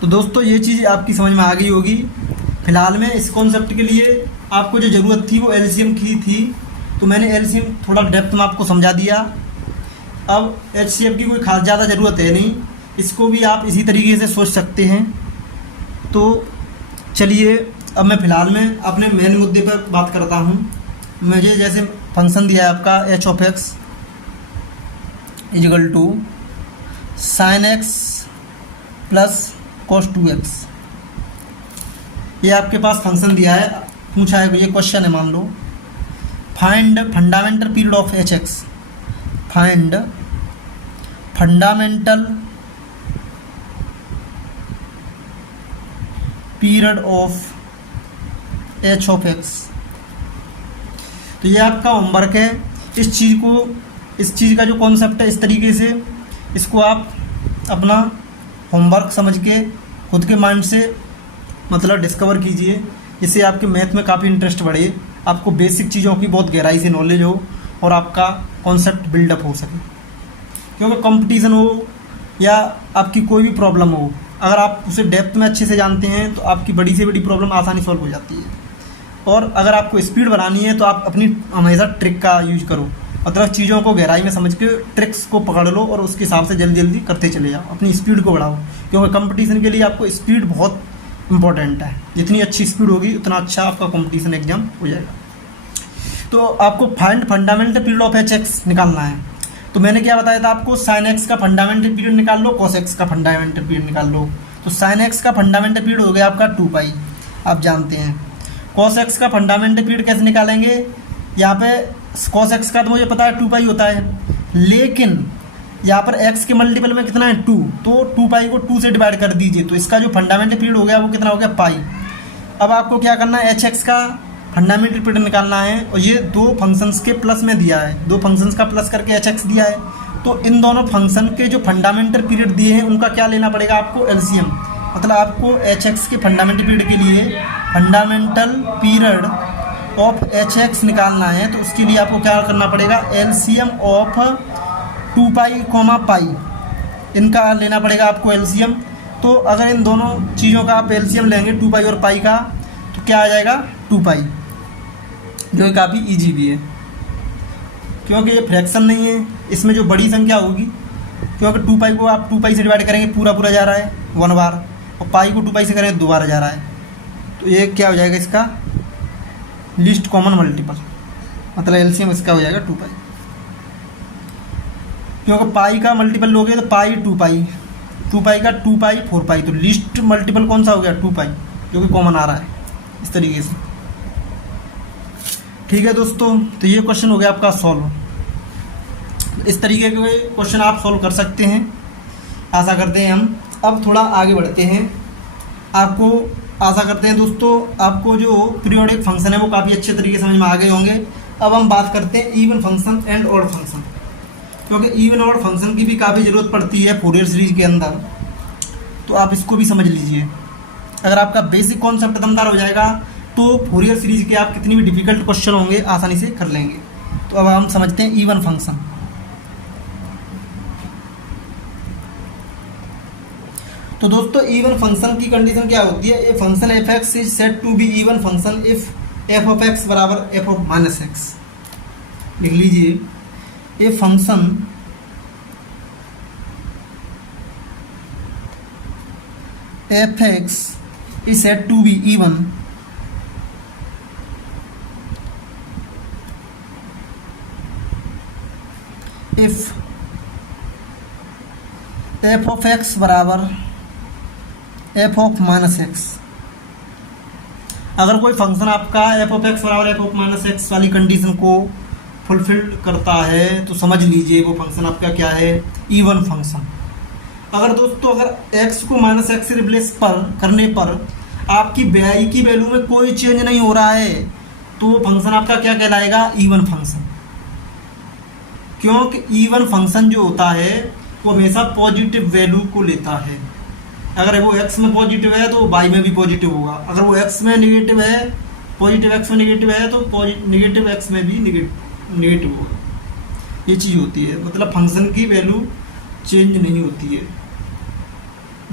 तो दोस्तों ये चीज़ आपकी समझ में आ गई होगी। फिलहाल में इस कॉन्सेप्ट के लिए आपको जो ज़रूरत थी वो LCM की थी, तो मैंने LCM थोड़ा डेप्थ में आपको समझा दिया। अब HCF की कोई खास ज़्यादा ज़रूरत है नहीं, इसको भी आप इसी तरीके से सोच सकते हैं। तो चलिए अब मैं फ़िलहाल में अपने मेन मुद्दे पर बात करता हूँ। मुझे जैसे फंक्शन दिया है आपका h(x) = sin x plus cos 2x। ये आपके पास फंक्शन दिया है, पूछा है, ये क्वेश्चन है मान लो। Find fundamental period of h(x), find fundamental period of h(x)। तो ये आपका होमवर्क है। इस चीज़ का जो कॉन्सेप्ट है, इस तरीके से इसको आप अपना होमवर्क समझ के खुद के माइंड से मतलब डिस्कवर कीजिए, जिससे आपके मैथ में काफ़ी इंटरेस्ट बढ़े, आपको बेसिक चीज़ों की बहुत गहराई से नॉलेज हो और आपका कॉन्सेप्ट बिल्डअप हो सके। क्योंकि कंपटीशन हो या आपकी कोई भी प्रॉब्लम हो, अगर आप उसे डेप्थ में अच्छे से जानते हैं तो आपकी बड़ी से बड़ी प्रॉब्लम आसानी सॉल्व हो जाती है। और अगर आपको स्पीड बढ़ानी है तो आप अपनी हमेशा ट्रिक का यूज करो, मतलब चीज़ों को गहराई में समझ के ट्रिक्स को पकड़ लो और उसके हिसाब से जल्दी जल्दी करते चले जाओ, अपनी स्पीड को बढ़ाओ। क्योंकि कंपटीशन के लिए आपको स्पीड बहुत इंपॉर्टेंट है, जितनी अच्छी स्पीड होगी उतना अच्छा आपका कंपटीशन एग्जाम हो जाएगा। तो आपको find fundamental period of h(x) निकालना है। तो मैंने क्या बताया था आपको, sin x का फंडामेंटल पीरियड निकाल लो, cos x का फंडामेंटल पीरियड निकाल लो। तो sin x का फंडामेंटल पीरियड हो गया आपका 2π, आप जानते हैं। cos x का फंडामेंटल पीरियड कैसे निकालेंगे? यहाँ पे cos x का तो मुझे पता है 2π होता है, लेकिन यहाँ पर x के मल्टीपल में कितना है 2, तो 2π को 2 से डिवाइड कर दीजिए। तो इसका जो फंडामेंटल पीरियड हो गया वो कितना हो गया π। अब आपको क्या करना है, h(x) का फंडामेंटल पीरियड निकालना है। और ये दो फंक्शंस के प्लस में दिया है, दो फंक्शंस का प्लस करके h(x) दिया है। तो इन दोनों फंक्शन के जो फंडामेंटल पीरियड दिए हैं उनका क्या लेना पड़ेगा आपको, एलसीएम। मतलब आपको एच एक्स के फंडामेंटल पीरियड के लिए fundamental period of H x निकालना है, तो उसके लिए आपको क्या करना पड़ेगा, एलसीएम ऑफ 2 पाई, पाई, इनका लेना पड़ेगा आपको एलसीएम। तो अगर इन दोनों चीज़ों का आप एलसीएम लेंगे 2 पाई और पाई का, तो क्या आ जाएगा 2 पाई, जो कि काफ़ी ईजी भी है क्योंकि ये फ्रैक्शन नहीं है, इसमें जो बड़ी संख्या होगी, क्योंकि 2 पाई को आप 2 पाई से डिवाइड करेंगे पूरा पूरा जा रहा है 1 बार, और पाई को 2 पाई से करेंगे 2 बार जा रहा है, तो ये क्या हो जाएगा इसका लीस्ट कॉमन मल्टीपल, मतलब एलसीएम इसका हो जाएगा 2 पाई। क्योंकि पाई का मल्टीपल लोगे तो पाई 2 पाई, 2 पाई का 2 पाई 4 पाई, तो लीस्ट मल्टीपल कौन सा हो गया 2 पाई, जो कि कॉमन आ रहा है इस तरीके से। ठीक है दोस्तों, तो ये क्वेश्चन हो गया आपका सॉल्व। इस तरीके के क्वेश्चन आप सॉल्व कर सकते हैं, आशा करते हैं हम। अब थोड़ा आगे बढ़ते हैं, आपको आशा करते हैं दोस्तों आपको जो पीरियोडिक फंक्शन है वो काफ़ी अच्छे तरीके से समझ में आ गए होंगे। अब हम बात करते हैं even function and odd function, क्योंकि इवन ऑड फंक्शन की भी काफ़ी ज़रूरत पड़ती है फोरियर सीरीज के अंदर, तो आप इसको भी समझ लीजिए। अगर आपका बेसिक कॉन्सेप्ट दमदार हो जाएगा तो फोरियर सीरीज के आप कितनी भी डिफिकल्ट क्वेश्चन होंगे आसानी से कर लेंगे। तो अब हम समझते हैं इवन फंक्शन। तो दोस्तों इवन फंक्शन की कंडीशन क्या होती है, a function f x is said to be even function if f of x बराबर एफ ऑफ माइनस एक्स। लिख लीजिए, a function f x is said to be even if f of x बराबर f of minus x. अगर कोई function आपका f of x बराबर f of minus x वाली condition को फुलफिल करता है तो समझ लीजिए वो फंक्शन आपका क्या है, इवन फंक्शन। अगर दोस्तों अगर एक्स को माइनस एक्स से रिप्लेस करने पर आपकी वाई की वैल्यू में कोई चेंज नहीं हो रहा है तो वो फंक्शन आपका क्या कहलाएगा, इवन फंक्शन। क्योंकि इवन फंक्शन जो होता है वो हमेशा पॉजिटिव वैल्यू को लेता है। अगर वो x में पॉजिटिव है तो y में भी पॉजिटिव होगा, अगर वो x में निगेटिव है, पॉजिटिव x में निगेटिव है, तो निगेटिव x में भी निगेटिव होगा। ये चीज़ होती है, मतलब फंक्शन की वैल्यू चेंज नहीं होती है,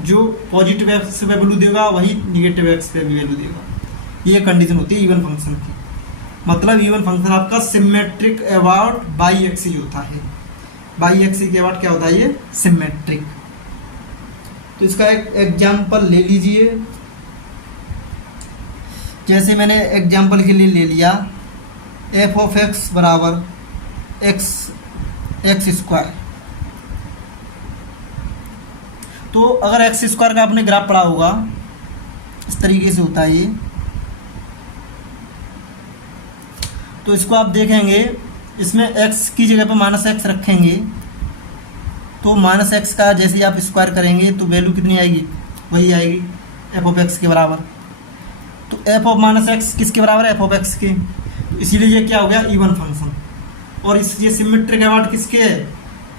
जो पॉजिटिव x पे वैल्यू देगा वही निगेटिव x पे भी वैल्यू देगा। ये कंडीशन होती है इवन फंक्शन की। मतलब इवन फंक्शन आपका सिमेट्रिक अबाउट बाई एक्सिस होता है। बाई एक्सिस के अबाउट क्या होता है, ये सिमेट्रिक। तो इसका एक एग्जाम्पल ले लीजिए, जैसे मैंने एग्जाम्पल के लिए ले लिया एफ ऑफ एक्स बराबर एक्स स्क्वायर। तो अगर एक्स स्क्वायर का आपने ग्राफ पढ़ा होगा इस तरीके से होता है ये, तो इसको आप देखेंगे, इसमें x की जगह पर माइनस एक्स रखेंगे तो माइनस एक्स का जैसे ही आप स्क्वायर करेंगे तो वैल्यू कितनी आएगी, वही आएगी एफ ऑफ एक्स के बराबर। तो एफ ऑफ माइनस एक्स किसके बराबर है, एफ ऑफ एक्स के, तो इसीलिए ये क्या हो गया, इवन फंक्शन। और इस ये सिमेट्रिक अबाउट किसके है,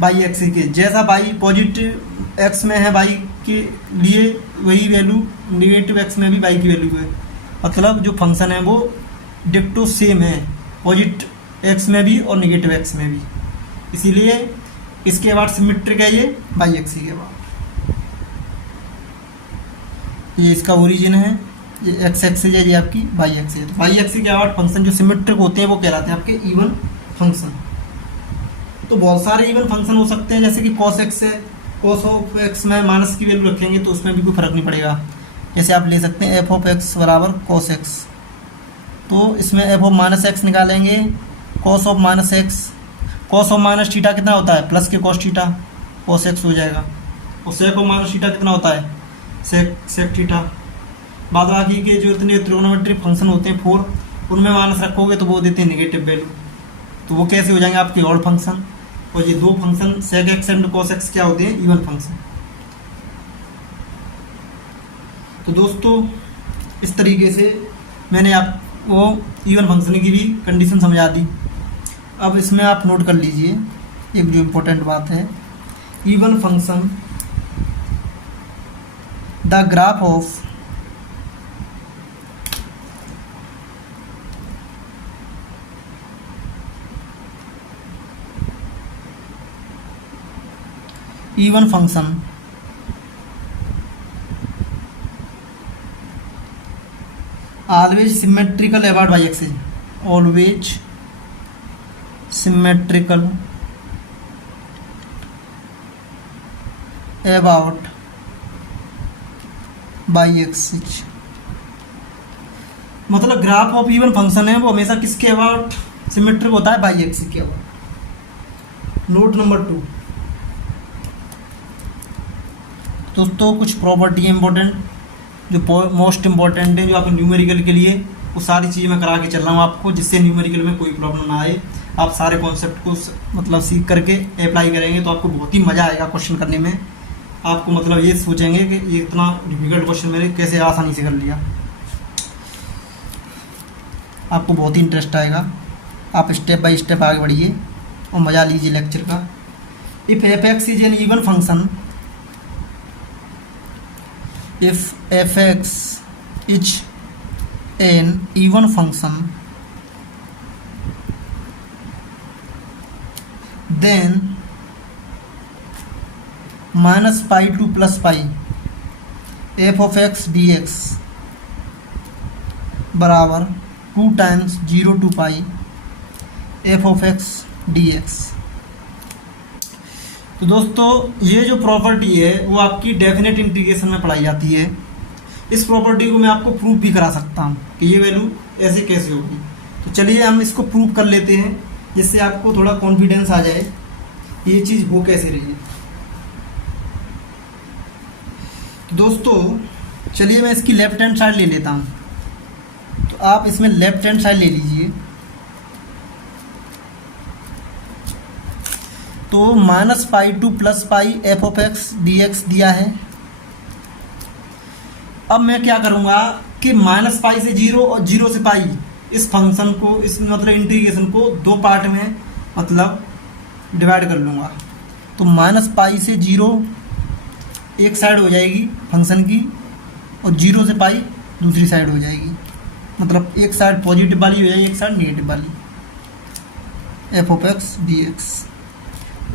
बाई एक्स के। जैसा बाई पॉजिटिव एक्स में है बाई के लिए वही वैल्यू निगेटिव एक्स में भी बाई की वैल्यू है। मतलब जो फंक्शन है वो डिक्टो सेम है, पॉजिटिव एक्स में भी और निगेटिव एक्स में भी, इसीलिए इसके बाद सिमेट्रिक है ये बाई एक्स के बाद। ये इसका ओरिजिन है, ये एक्स एक्सिस है, ये आपकी बाई एक्स है। तो बाई एक्स के बाद फंक्शन जो सिमेट्रिक होते हैं वो कहलाते हैं आपके इवन फंक्शन। तो बहुत सारे इवन फंक्शन हो सकते हैं, जैसे कि कॉस एक्स है, कॉस ऑफ एक्स में माइनस की वैल्यू रखेंगे तो उसमें भी कोई फर्क नहीं पड़ेगा। जैसे आप ले सकते हैं एफ ऑफ एक्स बराबर कॉस एक्स, तो इसमें एफ ऑफ माइनस एक्स निकालेंगे, cos of minus x, cos of minus theta कितना होता है, प्लस के कॉस थीटा, कॉस एक्स हो जाएगा। और सेक ऑफ माइनस थीटा कितना होता है, सेक थीटा। बाद बाकी के जो इतने ट्रिग्नोमेट्रिक फंक्शन होते हैं 4, उनमें माइनस रखोगे तो वो देते हैं नेगेटिव वैल्यू, तो वो कैसे हो जाएंगे आपके ऑड फंक्शन। और ये दो function sec x and cos x क्या होते हैं, इवन फंक्शन। तो दोस्तों इस तरीके से मैंने आपको इवन फंक्शन की भी कंडीशन समझा दी। अब इसमें आप नोट कर लीजिए, एक जो इम्पोर्टेंट बात है, even function the graph of even function always symmetrical about y-axis, always symmetrical about y-axis। मतलब ग्राफ ऑफ इवन फंक्शन है वो हमेशा किसके अबाउट सिमेट्रिक होता है, बाई एक्सिस के अबाउट। नोट नंबर 2 दोस्तों, कुछ प्रॉपर्टी है इंपॉर्टेंट, जो मोस्ट इम्पॉर्टेंट है, जो आपको न्यूमेरिकल के लिए, वो सारी चीज़ें मैं करा के चल रहा हूँ आपको, जिससे न्यूमेरिकल में कोई प्रॉब्लम ना आए। आप सारे कॉन्सेप्ट को मतलब सीख करके अप्लाई करेंगे तो आपको बहुत ही मज़ा आएगा क्वेश्चन करने में। आपको मतलब ये सोचेंगे कि ये इतना डिफिकल्ट क्वेश्चन मैंने कैसे आसानी से कर लिया। आपको बहुत ही इंटरेस्ट आएगा। आप स्टेप बाय स्टेप आगे बढ़िए और मज़ा लीजिए लेक्चर का। If F x is N even function, if f(x) is an even function, then minus pi to plus pi f of x dx बराबर 2 times 0 to pi f of x dx। तो दोस्तों, ये जो property है वो आपकी definite integration में पढ़ाई जाती है। इस प्रॉपर्टी को मैं आपको प्रूफ भी करा सकता हूँ कि ये वैल्यू ऐसे कैसे होगी। तो चलिए हम इसको प्रूफ कर लेते हैं, जिससे आपको थोड़ा कॉन्फिडेंस आ जाए ये चीज़ हो कैसे रही है। तो दोस्तों चलिए मैं इसकी लेफ्ट हैंड साइड ले लेता हूँ। तो आप इसमें लेफ्ट हैंड साइड ले लीजिए। तो minus pi two plus pi f of x d x दिया है। अब मैं क्या करूँगा कि माइनस पाई से 0 और 0 से पाई इस फंक्शन को, इस मतलब इंटीग्रेशन को 2 पार्ट में मतलब डिवाइड कर लूँगा। तो माइनस पाई से 0 एक साइड हो जाएगी फंक्शन की और 0 से पाई दूसरी साइड हो जाएगी। मतलब एक साइड पॉजिटिव वाली हो जाएगी, एक साइड नेगेटिव वाली। F of x d x,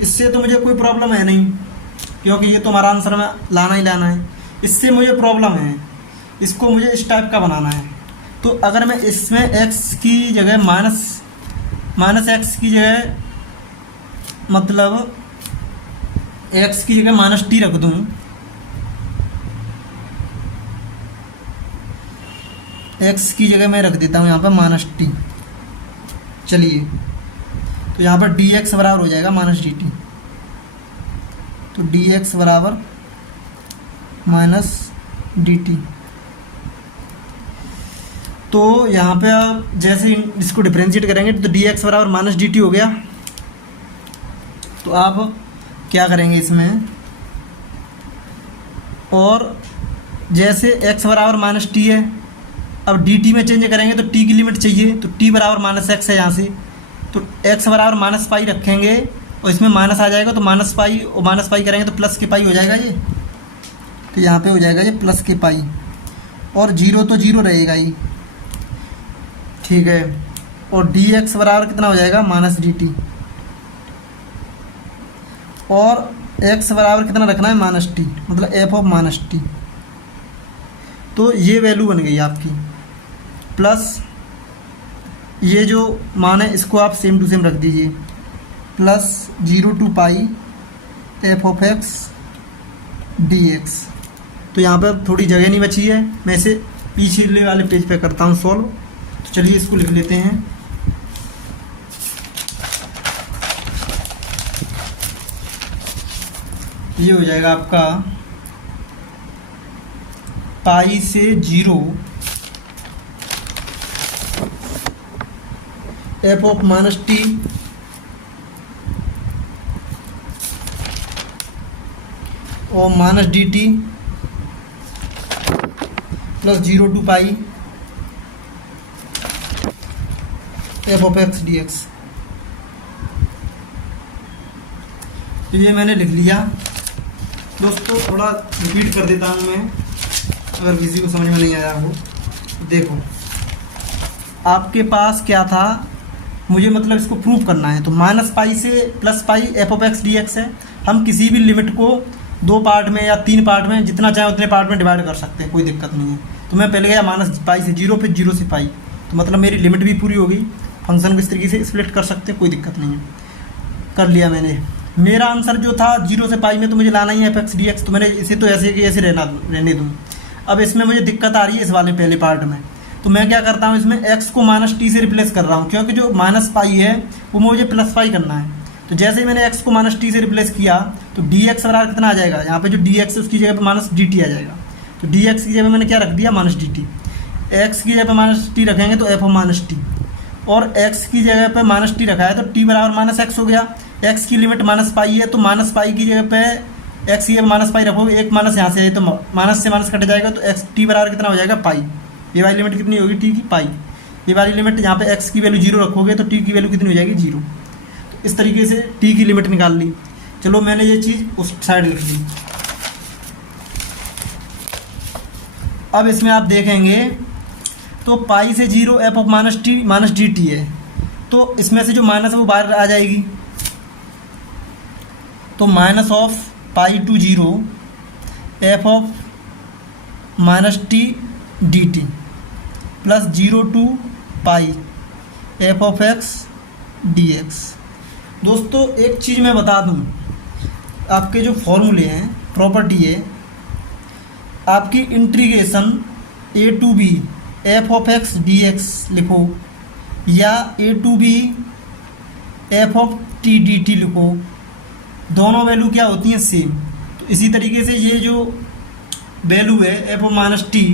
इससे तो मुझे कोई प्रॉब्लम है नहीं, क्योंकि ये तो हमारा आंसर में लाना ही लाना है। इससे मुझे प्रॉब्लम है, इसको मुझे इस टाइप का बनाना है। तो अगर मैं इसमें x की जगह माइनस एक्स की जगह मतलब x की जगह माइनस टी रख दूँ, x की जगह मैं रख देता हूँ यहाँ पर माइनस टी। चलिए, तो यहाँ पर डी एक्स बराबर हो जाएगा माइनस डी टी। तो डी एक्स बराबर माइनस डी टी। तो यहाँ पे आप जैसे इसको डिफ्रेंशिएट करेंगे तो डी एक्स बराबर माइनस डी टी हो गया। तो आप क्या करेंगे इसमें, और जैसे x बराबर माइनस टी है, अब डी टी में चेंज करेंगे तो t की लिमिट चाहिए। तो t बराबर माइनस एक्स है यहाँ से, तो x बराबर माइनस पाई रखेंगे और इसमें माइनस आ जाएगा। तो माइनस पाई और माइनस पाई करेंगे तो प्लस के पाई हो जाएगा ये। तो यहाँ पे हो जाएगा ये प्लस के पाई, और 0 तो 0 रहेगा ही, ठीक है। और डी एक्स बराबर कितना हो जाएगा माइनस डी टी, और x बराबर कितना रखना है माइनस टी, मतलब एफ ऑफ माइनस टी। तो ये वैल्यू बन गई आपकी। प्लस ये जो मान है इसको आप सेम टू सेम रख दीजिए, plus 0 to pi f of x d x. तो यहाँ पर थोड़ी जगह नहीं बची है, मैं इसे पिछले वाले पेज पे करता हूँ सॉल्व। तो चलिए इसको लिख लेते हैं। ये हो जाएगा आपका पाई से 0 एफ ऑफ माइनस टी और minus D t plus 0 to pi f of x d x. तो ये मैंने लिख लिया दोस्तों। थोड़ा रिपीट कर देता हूँ मैं, अगर किसी को समझ में नहीं आया हो। देखो आपके पास क्या था, मुझे मतलब इसको प्रूव करना है। तो माइनस पाई से plus pi f of x d x है। हम किसी भी लिमिट को 2 पार्ट में या 3 पार्ट में, जितना चाहे उतने पार्ट में डिवाइड कर सकते हैं, कोई दिक्कत नहीं है। तो मैं पहले गया माइनस पाई से 0, फिर 0 से पाई, तो मतलब मेरी लिमिट भी पूरी हो गई। फंक्शन को इस तरीके से स्प्लिट कर सकते हैं, कोई दिक्कत नहीं है। कर लिया मैंने। मेरा आंसर जो था 0 से पाई में, तो मुझे लाना ही है एफ एक्स डी एक्स। तो मैंने इसे तो ऐसे कि ऐसे रहने दूँ। अब इसमें मुझे दिक्कत आ रही है इस वाले पहले पार्ट में। तो मैं क्या करता हूँ, इसमें x को माइनस टी से रिप्लेस कर रहा हूँ, क्योंकि जो माइनस पाई है वो मुझे प्लस पाई करना है। तो जैसे ही मैंने x को माइनस टी से रिप्लेस किया, तो dx बराबर कितना आ जाएगा, यहाँ पे जो dx है उसकी जगह पे माइनस dt आ जाएगा। तो dx की जगह मैंने क्या रख दिया, माइनस dt। x की जगह पे माइनस टी रखेंगे तो f ऑफ माइनस टी, और x की जगह पे माइनस टी रखा है तो t बराबर माइनस एक्स हो गया। x की लिमिट माइनस पाई है, तो माइनस पाई की जगह पे x की जगह माइनस पाई रखोगे, एक माइनस यहाँ से है तो माइनस से माइनस कट जाएगा, तो x t बराबर कितना हो जाएगा, पाई। ये वाली लिमिट कितनी होगी, t की पाई। ये वाली लिमिट यहाँ पे x की वैल्यू 0 रखोगे तो t की वैल्यू कितनी हो जाएगी, 0। तो इस तरीके से t की लिमिट निकाल ली। चलो मैंने ये चीज़ उस साइड लिख ली। अब इसमें आप देखेंगे तो पाई से 0 f of minus T minus D T है, तो इसमें से जो माइनस है वो बाहर आ जाएगी। तो minus of pi to 0 f of minus t d t plus 0 to pi f of x d x. दोस्तों एक चीज़ मैं बता दूं, आपके जो फॉर्मूले हैं, प्रॉपर्टी है, आपकी integration a to b f of x d x लिखो, या a to b f of t d t लिखो, दोनों वैल्यू क्या होती हैं, सेम। तो इसी तरीके से ये जो वैल्यू है एफ ऑफ माइनस टी,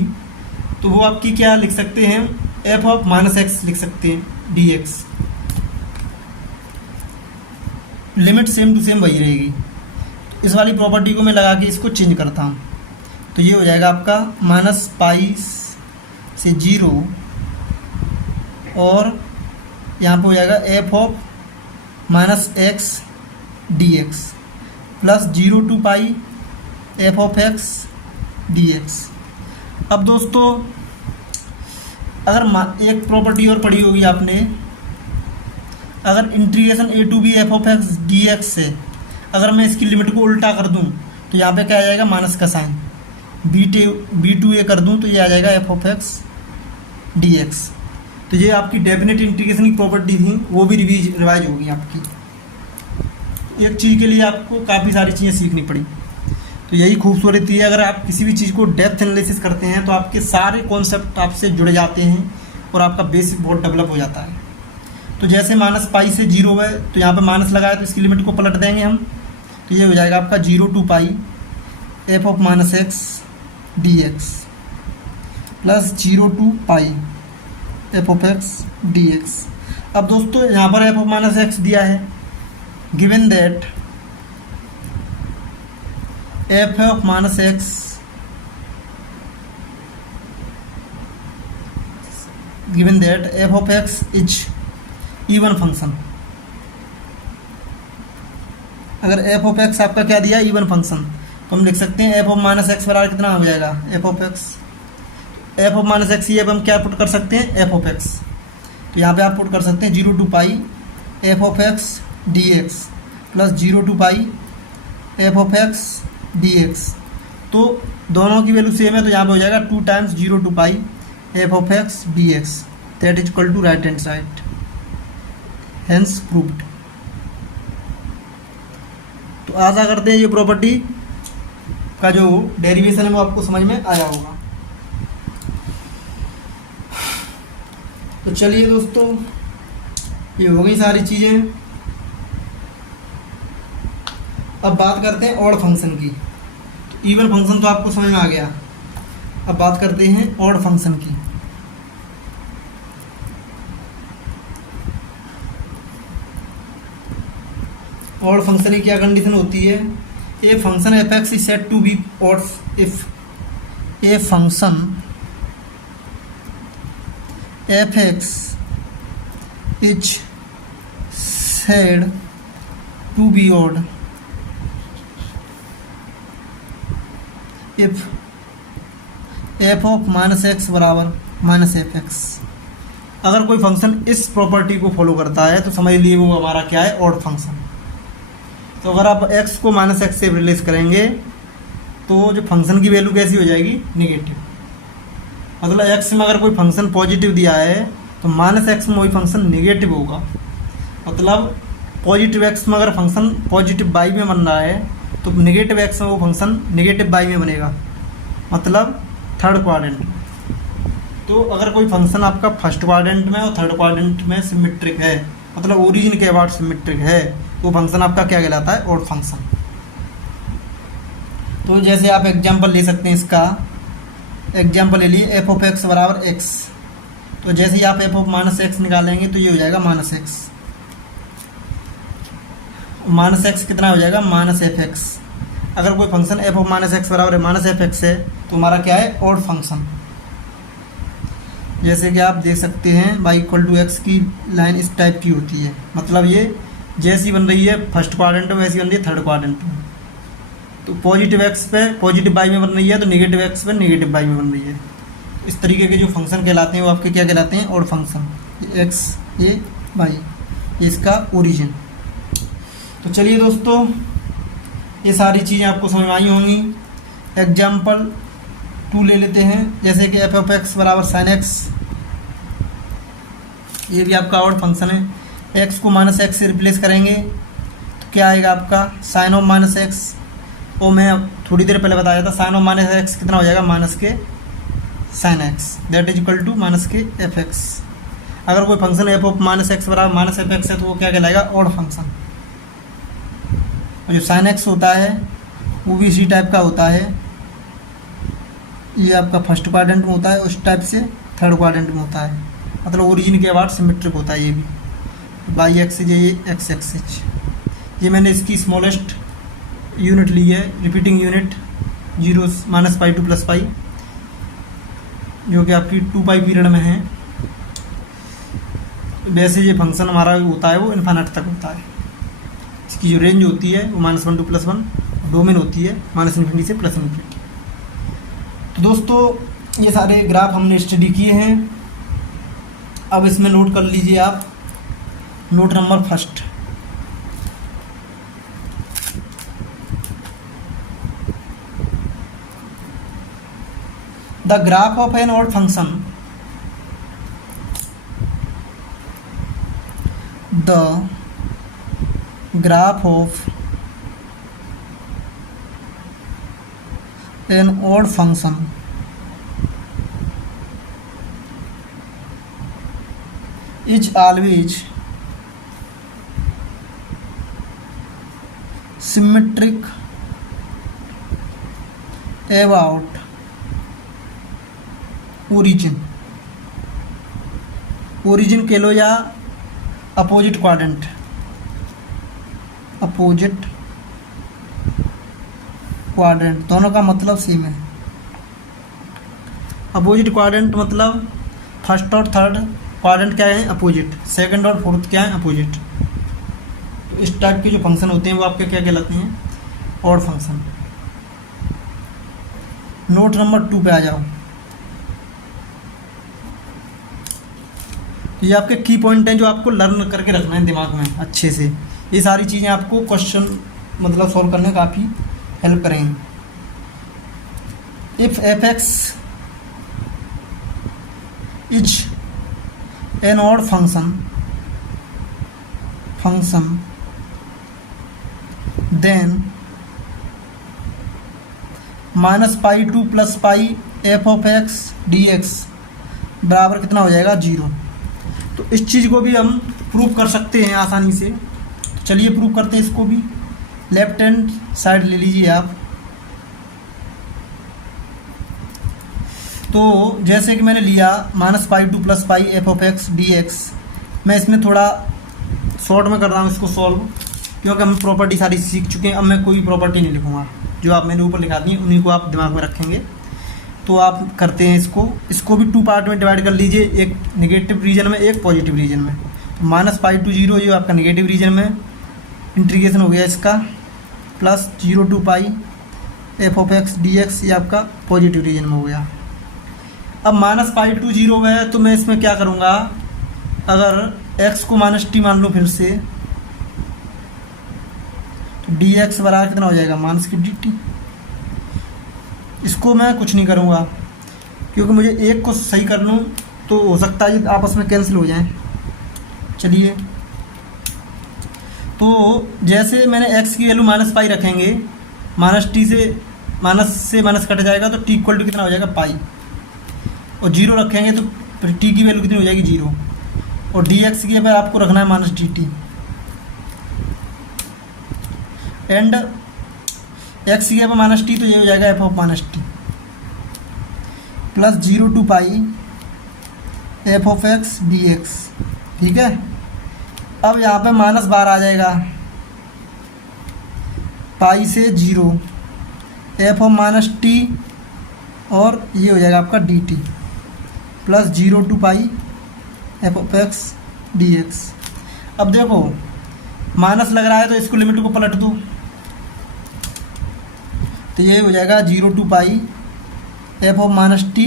तो वो आपकी क्या लिख सकते हैं, एफ ऑफ माइनस एक्स लिख सकते हैं d x. Limit same to same वही रहेगी। इस वाली प्रॉपर्टी को मैं लगा के इसको चेंज करता हूँ, तो ये हो जाएगा आपका माइनस पाई से 0, और यहाँ पे हो जाएगा f of minus x d x plus 0 to pi f of x d x. अब दोस्तों अगर एक प्रॉपर्टी और पढ़ी होगी आपने, अगर integration a to b f of x d x से अगर मैं इसकी लिमिट को उल्टा कर दूं, तो यहाँ पे क्या आ जाएगा, माइनस का साइन, बी टू ए कर दूं तो ये आ जाएगा f of x d x. तो ये आपकी डेफिनेट इंटीग्रेशन की प्रॉपर्टी थी, वो भी रिवाइज होगी आपकी। एक चीज़ के लिए आपको काफ़ी सारी चीज़ें सीखनी पड़ी। तो यही खूबसूरती है, अगर आप किसी भी चीज़ को डेप्थ एनालिसिस करते हैं तो आपके सारे कॉन्सेप्ट आपसे जुड़ जाते हैं और आपका बेसिक बहुत डेवलप हो जाता है। तो जैसे माइनस पाई से 0 है, तो यहाँ पे माइनस लगाया तो इसकी लिमिट को पलट देंगे हम, तो ये हो जाएगा आपका 0 to pi f of minus x d x plus 0 to pi f of x d x. अब दोस्तों यहाँ पर एफ ऑफ माइनस एक्स दिया है, given that F of minus x given that F of x is even function. अगर F of x आपका क्या दिया, इवन फंक्शन, तो हम लिख सकते हैं एफ ऑफ माइनस एक्स बराबर कितना हो जाएगा, एफ ऑफ माइनस एक्स, ये हम क्या पुट कर सकते हैं, एफ ऑफ एक्स। तो यहाँ पे आप पुट कर सकते हैं 0 to pi f of x d x plus 0 to pi f of x d x. तो दोनों की वैल्यू सेम है, तो यहाँ पे हो जाएगा 2 times 0 to pi f of x d x, that is equal to right hand side, hence proved. तो आशा करते हैं ये प्रॉपर्टी का जो डेरिवेशन है वो आपको समझ में आया होगा। तो चलिए दोस्तों, ये हो गई सारी चीज़ें। अब बात करते हैं ऑड फंक्शन की। इवन फंक्शन तो आपको समझ में आ गया, अब बात करते हैं ऑड फंक्शन की। ऑड फंक्शन की क्या कंडीशन होती है, a function f x is said to be odd if a function f x is said to be odd if f of minus x बराबर माइनस एफ एक्स, अगर कोई function इस property को follow करता है तो समझ लिए वो हमारा क्या है, ऑड फंक्शन। तो अगर आप x को माइनस एक्स से रिप्लेस करेंगे तो जो फंक्शन की वैल्यू कैसी हो जाएगी, निगेटिव। मतलब x में अगर कोई फंक्शन पॉजिटिव दिया है तो माइनस एक्स में वही फंक्शन निगेटिव होगा। मतलब पॉजिटिव x में अगर फंक्शन पॉजिटिव y में बन रहा है तो निगेटिव x में वो फंक्शन निगेटिव y में बनेगा, मतलब थर्ड क्वाड्रेंट। तो अगर कोई फंक्शन आपका फर्स्ट क्वाड्रेंट में और थर्ड क्वाड्रेंट में सिमेट्रिक है, मतलब ओरिजिन के अबाउट सिमेट्रिक है, वो फंक्शन आपका क्या कहलाता है, ऑड फंक्शन। तो जैसे आप एग्जांपल ले सकते हैं, इसका एग्जांपल ले लिए एफ ऑफ एक्स बराबर एक्स। तो जैसे ही आप एफ ऑफ माइनस एक्स निकालेंगे तो ये हो जाएगा माइनस एक्स। माइनस एक्स कितना हो जाएगा, माइनस एफ एक्स। अगर कोई function f of minus x बराबर माइनस एफ एक्स है तो हमारा क्या है, ऑड फंक्शन। जैसे कि आप देख सकते हैं y इक्वल टू एक्स की लाइन इस टाइप की होती है। मतलब ये जैसी बन रही है फर्स्ट क्वाड्रेंट में वैसी बन रही है थर्ड क्वाड्रेंट में। तो पॉजिटिव एक्स पे पॉजिटिव y में बन रही है तो नेगेटिव एक्स पे नेगेटिव y में बन रही है। इस तरीके के जो फंक्शन कहलाते हैं वो आपके क्या कहलाते हैं, ऑड फंक्शन। एक्स ये y, ये इसका ओरिजिन। तो चलिए दोस्तों, ये सारी चीज़ें आपको समझ में आई होंगी। एग्जाम्पल 2 ले लेते हैं। जैसे कि एफ ऑफ एक्स बराबर साइन एक्स, ये भी आपका ऑड फंक्शन है। एक्स को माइनस एक्स से रिप्लेस करेंगे तो क्या आएगा आपका, साइन ऑफ माइनस एक्स। वो मैं थोड़ी देर पहले बताया था, साइन ऑफ माइनस एक्स कितना हो जाएगा, माइनस के sine x, that is equal to minus के एफ एक्स। अगर कोई function f of minus x बराबर माइनस एफ एक्स है तो वो क्या कहलाएगा, ऑड फंक्शन। और जो साइन एक्स होता है वो भी इसी टाइप का होता है। ये आपका फर्स्ट क्वाड्रेंट में होता है, उस टाइप से थर्ड क्वाड्रेंट में होता है। मतलब ओरिजिन के अबाउट सिमेट्रिक होता है। ये भी बाई एक्स ये एक्स एक्सिस। ये मैंने इसकी स्मॉलेस्ट यूनिट ली है, repeating unit 0 minus pi two plus pi, जो कि आपकी 2 पाई पीरियड में है। वैसे ये फंक्शन हमारा होता है वो इन्फाइनाइट तक होता है। इसकी जो रेंज होती है वो -1 टू +1, डोमेन होती है -∞ से +∞। तो दोस्तों ये सारे ग्राफ हमने स्टडी किए हैं। अब इसमें नोट कर लीजिए आप, note number first. The graph of an odd function, the graph of an odd function is always symmetric about origin। Origin कह लो या अपोजिट क्वाड्रेंट, अपोजिट क्वाड्रेंट, दोनों का मतलब सेम है। अपोजिट क्वाड्रेंट मतलब फर्स्ट और थर्ड क्वाड्रेंट क्या है, अपोजिट। सेकंड और फोर्थ क्या है, अपोजिट। तो इस टाइप के जो फंक्शन होते हैं वो आपके क्या कहलाते हैं, ऑड फंक्शन। नोट नंबर 2 पे आ जाओ। ये आपके की पॉइंट हैं जो आपको लर्न करके रखना है दिमाग में अच्छे से। ये सारी चीज़ें आपको क्वेश्चन मतलब सॉल्व करने काफ़ी हेल्प करेंगे। If f x is an odd function then -pi to +pi f of x d x बराबर कितना हो जाएगा, 0। तो इस चीज़ को भी हम प्रूव कर सकते हैं आसानी से। चलिए प्रूव करते हैं इसको भी। लेफ्ट हैंड साइड ले लीजिए आप। तो जैसे कि मैंने लिया -pi to +pi f of x d x, मैं इसमें थोड़ा शॉर्ट में कर रहा हूँ इसको सॉल्व, क्योंकि हम प्रॉपर्टी सारी सीख चुके हैं। अब मैं कोई प्रॉपर्टी नहीं लिखूँगा, जो आप मैंने ऊपर लिखा दी उन्हीं को आप दिमाग में रखेंगे। तो आप करते हैं इसको भी 2 पार्ट में डिवाइड कर लीजिए, एक नेगेटिव रीजन में, एक पॉजिटिव रीजन में। तो -पाई टू 0 जो आपका नेगेटिव रीजन में इंटीग्रेशन हो गया इसका, +0 to pi f of x d x, ये आपका पॉजिटिव रीजन में हो गया। अब माइनस पाई टू जीरो है तो मैं इसमें क्या करूँगा, अगर एक्स को माइनस टी मान लो फिर से, तो डी एक्स बराबर कितना हो जाएगा, माइनस की डी टी। इसको मैं कुछ नहीं करूँगा क्योंकि मुझे एक को सही कर लूँ तो हो सकता है आपस में कैंसिल हो जाएं। चलिए, तो जैसे मैंने x की वैल्यू माइनस पाई रखेंगे, माइनस से माइनस कट जाएगा तो t इक्वल टू कितना हो जाएगा, पाई। और जीरो रखेंगे तो फिर t की वैल्यू कितनी हो जाएगी, जीरो। और dx की जगह आपको रखना है माइनस dt। एंड x की जगह माइनस टी तो ये हो जाएगा f of minus t plus 0 to pi f of x d x. ठीक है, अब यहाँ पे माइनस बार आ जाएगा, पाई से 0 एफ ऑफ माइनस टी और ये हो जाएगा आपका d t plus 0 to pi f of x d x. अब देखो माइनस लग रहा है तो इसको लिमिट को पलट दो, तो ये हो जाएगा 0 to pi f of minus t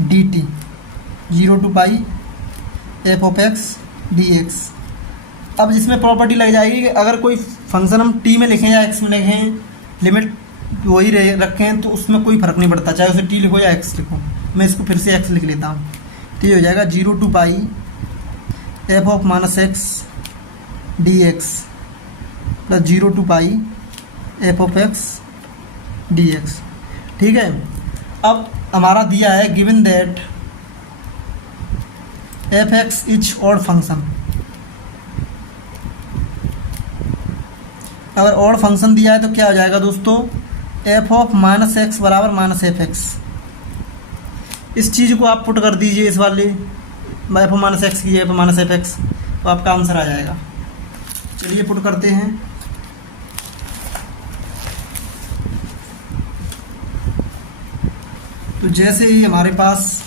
d t, 0 to pi f of x d x. अब इसमें प्रॉपर्टी लग जाएगी कि अगर कोई फंक्शन हम टी में लिखें या एक्स में लिखें, लिमिट वही रखें तो उसमें कोई फ़र्क नहीं पड़ता, चाहे उसे टी लिखो या एक्स लिखो। मैं इसको फिर से एक्स लिख लेता हूँ, तो ये हो जाएगा 0 to pi f of minus x d x plus 0 to pi f of x d x. ठीक है, अब हमारा दिया है given that f x is odd function. अगर ऑड फंक्शन दिया है तो क्या हो जाएगा दोस्तों, एफ ऑफ माइनस एक्स बराबर माइनस एफ एक्स। इस चीज़ को आप पुट कर दीजिए, इस वाले एफ ऑफ माइनस एक्स की f of minus f x, तो आपका आंसर आ जाएगा। चलिए पुट करते हैं। तो जैसे ही हमारे पास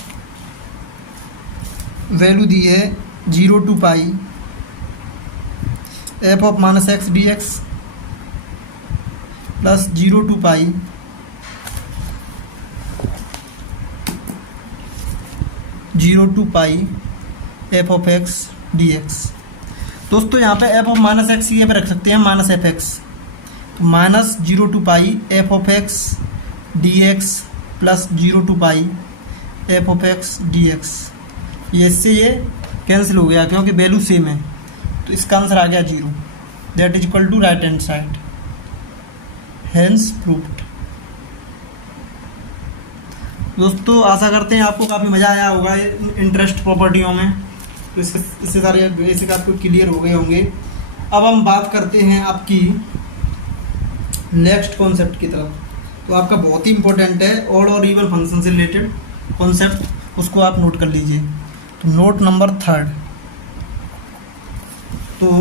वैल्यू दी है 0 to pi f of minus x d x plus 0 to pi f of x d x. दोस्तों यहाँ पे एफ ऑफ माइनस एक्स की पे रख सकते हैं माइनस एफ एक्स, तो minus 0 to pi f of x d x plus 0 to pi f of x d x. ये इससे ये कैंसिल हो गया क्योंकि वैल्यू सेम है, तो इसका आंसर आ गया 0, that is equal to right hand side, hence proved. दोस्तों आशा करते हैं आपको काफ़ी मज़ा आया होगा इंटरेस्ट प्रॉपर्टियों में, तो इससे सारे बेसिक आपको क्लियर हो गए होंगे। अब हम बात करते हैं आपकी नेक्स्ट कॉन्सेप्ट की तरफ। तो आपका बहुत ही इंपॉर्टेंट है ऑड और इवन फंक्शन से रिलेटेड कॉन्सेप्ट, उसको आप नोट कर लीजिए। तो नोट नंबर 3, तो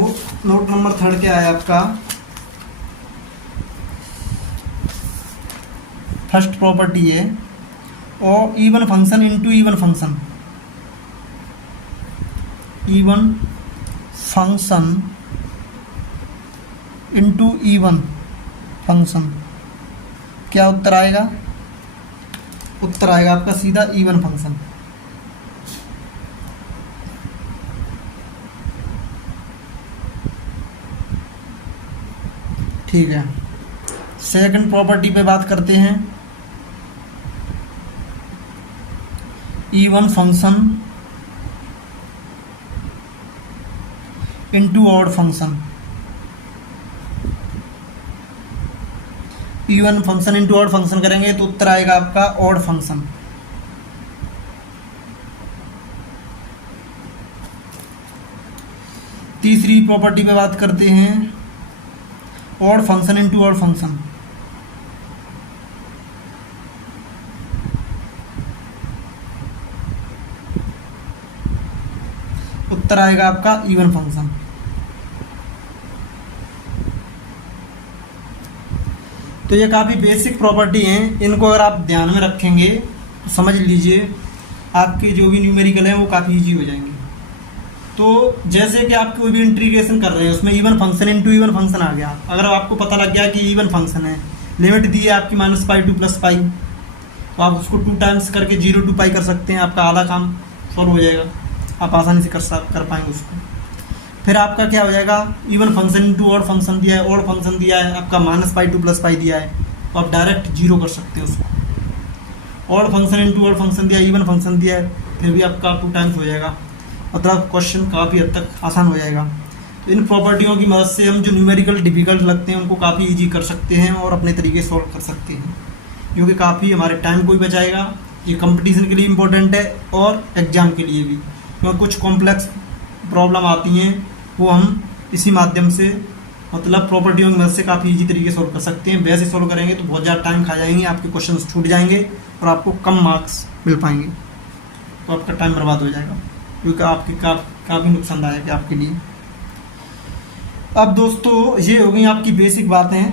नोट नंबर 3 क्या है आपका, फर्स्ट प्रॉपर्टी है और even function into even function, even function into even function. क्या उत्तर आएगा, उत्तर आएगा आपका सीधा इवन फंक्शन। ठीक है, सेकंड प्रॉपर्टी पे बात करते हैं, even function into odd function, even function into odd function करेंगे तो उत्तर आएगा आपका ऑड फंक्शन। तीसरी प्रॉपर्टी पे बात करते हैं, odd function into odd function, उत्तर आएगा आपका इवन फंक्शन। तो ये काफ़ी बेसिक प्रॉपर्टी हैं, इनको अगर आप ध्यान में रखेंगे तो समझ लीजिए आपके जो भी न्यूमेरिकल हैं वो काफ़ी इजी हो जाएंगे। तो जैसे कि आप कोई भी इंटीग्रेशन कर रहे हैं उसमें even function into even function आ गया, अगर आपको पता लग गया कि इवन फंक्शन है लिमिट दी है आपकी -पाई टू +पाई, तो आप उसको 2 टाइम्स करके 0 to पाई कर सकते हैं, आपका आधा काम सॉल्व हो जाएगा, आप आसानी से कर पाएंगे उसको। फिर आपका क्या हो जाएगा, even function into odd function दिया है, ऑड फंक्शन दिया है आपका -पाई टू +पाई दिया है, तो आप डायरेक्ट 0 कर सकते हैं उसको। Odd function into odd function दिया है, इवन फंक्शन दिया है, फिर भी आपका 2 टाइम्स हो जाएगा, मतलब क्वेश्चन काफ़ी हद तक आसान हो जाएगा। तो इन प्रॉपर्टियों की मदद से हम जो न्यूमेरिकल डिफिकल्ट लगते हैं उनको काफ़ी ईजी कर सकते हैं और अपने तरीके से सॉल्व कर सकते हैं, जो कि काफ़ी हमारे टाइम को भी बचाएगा। ये कंपटीशन के लिए इम्पोर्टेंट है और एग्ज़ाम के लिए भी, क्योंकि कुछ कॉम्प्लेक्स प्रॉब्लम आती हैं वो हम इसी माध्यम से, मतलब प्रॉपर्टियों की मदद से काफ़ी इजी तरीके से सॉल्व कर सकते हैं। वैसे सॉल्व करेंगे तो बहुत ज़्यादा टाइम खा जाएंगे, आपके क्वेश्चन छूट जाएंगे और आपको कम मार्क्स मिल पाएंगे, तो आपका टाइम बर्बाद हो जाएगा, क्योंकि आपके काफ़ी नुकसानदायक है आपके लिए। अब दोस्तों ये हो गई आपकी बेसिक बातें।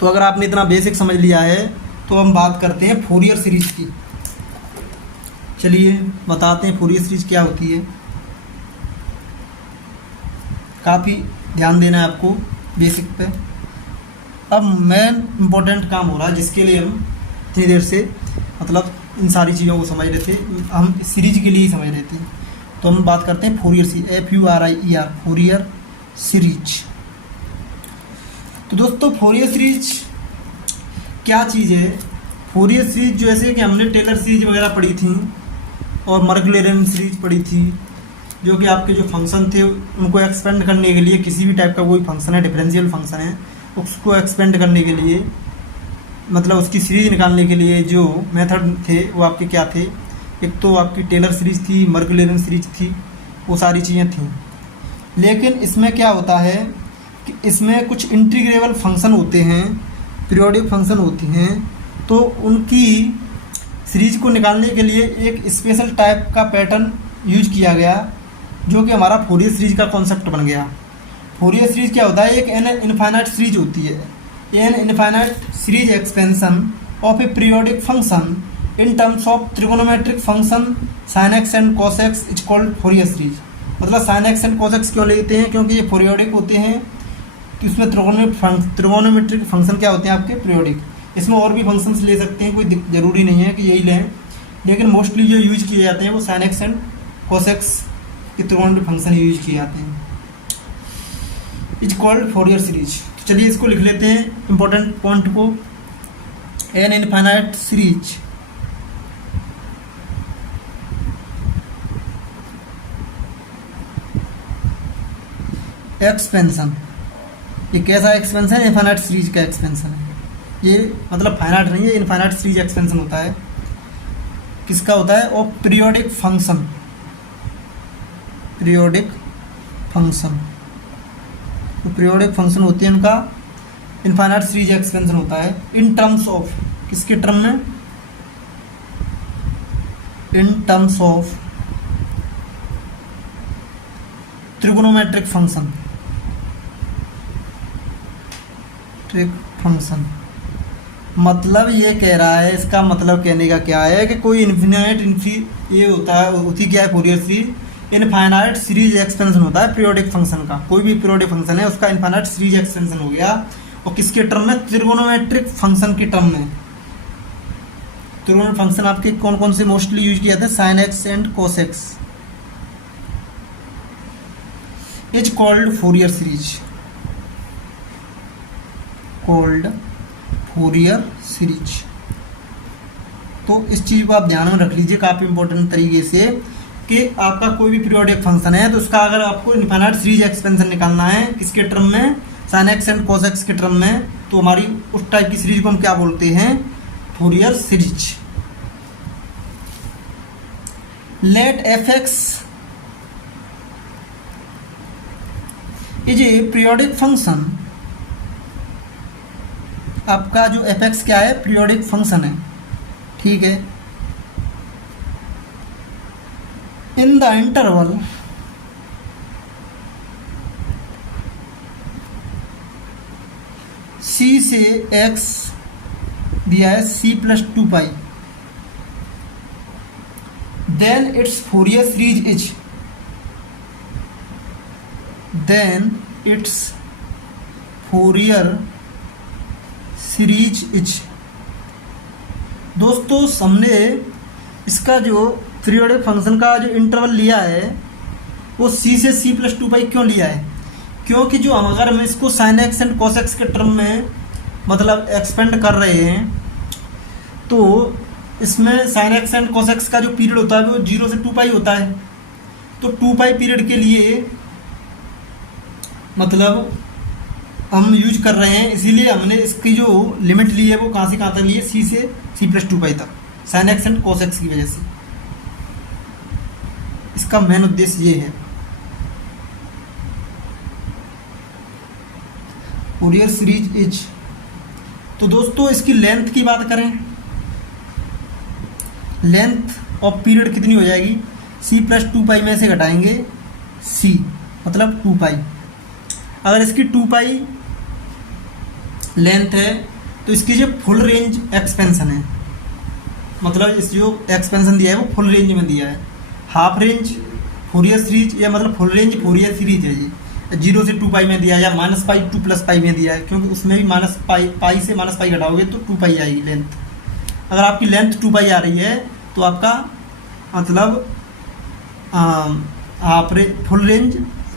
तो अगर आपने इतना बेसिक समझ लिया है तो हम बात करते हैं फोरियर सीरीज की। चलिए बताते हैं फोरियर सीरीज क्या होती है। काफ़ी ध्यान देना है आपको बेसिक पे। अब मेन इम्पोर्टेंट काम हो रहा है जिसके लिए हम इतनी देर से मतलब इन सारी चीज़ों को समझ रहे थे, हम सीरीज के लिए ही समझ रहे थे। तो हम बात करते हैं Fourier series, FURIER, Fourier series. तो दोस्तों फोरियर सीरीज क्या चीज़ है? फोरियर सीरीज जैसे कि हमने टेलर सीरीज वगैरह पढ़ी थी और मर्कलेरन सीरीज पढ़ी थी, जो कि आपके जो फंक्शन थे उनको एक्सपेंड करने के लिए, किसी भी टाइप का कोई फंक्शन है, डिफरेंशियल फंक्शन है, उसको एक्सपेंड करने के लिए, मतलब उसकी सीरीज निकालने के लिए जो मेथड थे वो आपके क्या थे? एक तो आपकी टेलर सीरीज थी, मर्कलेरन सीरीज थी, वो सारी चीज़ें थी। लेकिन इसमें क्या होता है कि इसमें कुछ इंटीग्रेबल फंक्शन होते हैं, पीरियोडिक फंक्शन होती हैं, तो उनकी सीरीज को निकालने के लिए एक स्पेशल टाइप का पैटर्न यूज किया गया, जो कि हमारा फोरियर सीरीज का कॉन्सेप्ट बन गया। फोरियर सीरीज क्या होता है? एक एन इनफाइनाइट सीरीज होती है, an infinite series expansion of a periodic function in terms of trigonometric function sine x and cos x is called Fourier series. मतलब sine x and cos x क्यों लेते हैं? क्योंकि ये पीरियोडिक होते हैं, कि उसमें त्रिगोनोमेट्रिक फंक्शन क्या होते हैं आपके? पीरियोडिक। इसमें और भी फंक्शंस ले सकते हैं, कोई ज़रूरी नहीं है कि यही लें, लेकिन मोस्टली जो यूज किए जाते हैं वो sign x and cos x के त्रिगोनोमेट्रिक फंक्शन यूज किए जाते हैं। Is called Fourier series. तो चलिए इसको लिख लेते हैं इंपॉर्टेंट पॉइंट को। एन इनफाइनाइट सीरीज एक्सपेंशन, ये कैसा एक्सपेंशन? इनफाइनाइट सीरीज का एक्सपेंशन है ये, मतलब फाइनाइट नहीं है, इनफाइनाइट सीरीज एक्सपेंशन होता है। किसका होता है? और पीरियोडिक फंक्शन, पीरियोडिक फंक्शन, तो पीरियोडिक फंक्शन होती है उनका इनफाइनाइट सीरीज एक्सपेंशन होता है इन टर्म्स ऑफ, किसके टर्म में? इन terms of trigonometric function, trick function. मतलब ये कह रहा है, इसका मतलब कहने का क्या है कि कोई इन्फिनाइट ये होता है, होती क्या है Fourier series? Infinite series expansion होता है पीरियोडिक फंक्शन का। कोई भी पीरियोडिक फंक्शन है उसका इनफाइनाइट सीरीज एक्सपेंशन हो गया, और किसके टर्म में? त्रिगोनोमेट्रिक फंक्शन के टर्म में। त्रिगोनोमेट्रिक फंक्शन आपके कौन कौन से मोस्टली यूज किए जाते हैं? Sign x and cos x is called Fourier series, called Fourier series. तो इस चीज़ को आप ध्यान में रख लीजिए काफ़ी इंपॉर्टेंट तरीके से, कि आपका कोई भी पीरियोडिक फंक्शन है तो उसका अगर आपको इनफाइनाइट सीरीज एक्सपेंशन निकालना है, किसके टर्म में? Sign x and cos x के टर्म में, तो हमारी उस टाइप की सीरीज को हम क्या बोलते हैं? Fourier series. Let f x is a periodic function. आपका जो एफ एक्स क्या है? पीरियोडिक फंक्शन है, ठीक है। इन द इंटरवल c से x दिया है c+2 pi, then its Fourier series is, then its Fourier series is. दोस्तों हमने इसका जो पीरियोडिक फंक्शन का जो इंटरवल लिया है वो c से c+2π क्यों लिया है? क्योंकि जो अगर हम इसको sin x and cos x के टर्म में मतलब एक्सपेंड कर रहे हैं तो इसमें sin x and cos x का जो पीरियड होता है वो 0 से 2π होता है। तो 2π पीरियड के लिए मतलब हम यूज कर रहे हैं, इसीलिए हमने इसकी जो लिमिट ली है वो कहाँ से कहाँ तक ली है, c से c+2π तक, sin x and cos x की वजह से। इसका मेन उद्देश्य ये है। Fourier series is. तो दोस्तों इसकी लेंथ की बात करें, लेंथ ऑफ पीरियड कितनी हो जाएगी, c+2π में से घटाएंगे c मतलब 2π। अगर इसकी 2π लेंथ है तो इसकी जो फुल रेंज एक्सपेंशन है, मतलब इस जो एक्सपेंशन दिया है वो फुल रेंज में दिया है। हाफ रेंज फूरियर सीरीज या मतलब फुल रेंज फूरियर सीरीज है ये, 0 से 2π में दिया है या -π टू +π में दिया है, क्योंकि उसमें भी -π से -π घटाओगे तो 2π आएगी लेंथ। अगर आपकी लेंथ 2π आ रही है तो आपका मतलब half full range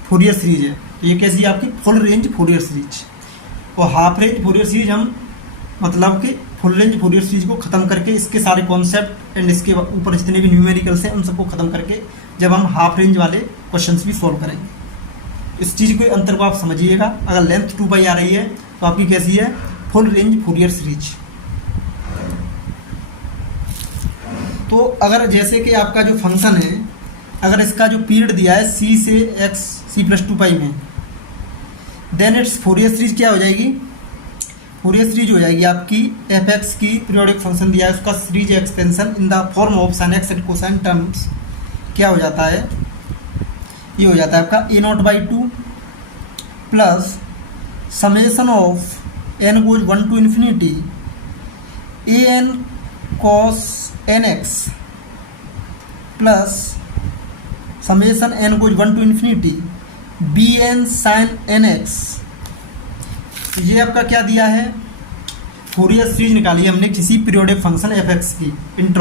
Fourier series है। तो ये कैसी है आपकी फुल रेंज फूरियर सीरीज। और हाफ रेंज फूरियर सीरीज हम मतलब कि फुल रेंज फूरियर सीरीज को ख़त्म करके इसके सारे कॉन्सेप्ट एंड इसके ऊपर जितने भी न्यूमेरिकल्स हैं उन सबको ख़त्म करके जब हम हाफ रेंज वाले क्वेश्चंस भी सॉल्व करेंगे, इस चीज़ को अंतर को आप समझिएगा। अगर लेंथ 2π आ रही है तो आपकी कैसी है, फुल रेंज फूरियर सीरीज। तो अगर जैसे कि आपका जो फंक्शन है, अगर इसका जो पीरियड दिया है c से x c+2π में, देन इट्स फूरियर सीरीज क्या हो जाएगी, फूरियर सीरीज हो जाएगी आपकी f(x) की पीरियोडिक फंक्शन दिया है उसका series expansion in the form of sin x and cosine terms. क्या हो जाता है, ये हो जाता है आपका a0/2 plus summation of n goes 1 to infinity an cos nx plus summation n goes 1 to infinity bn sin nx। ये आपका क्या दिया है, फूरियर सीरीज निकाली हमने किसी पीरियोडिक फंक्शन f(x) की इन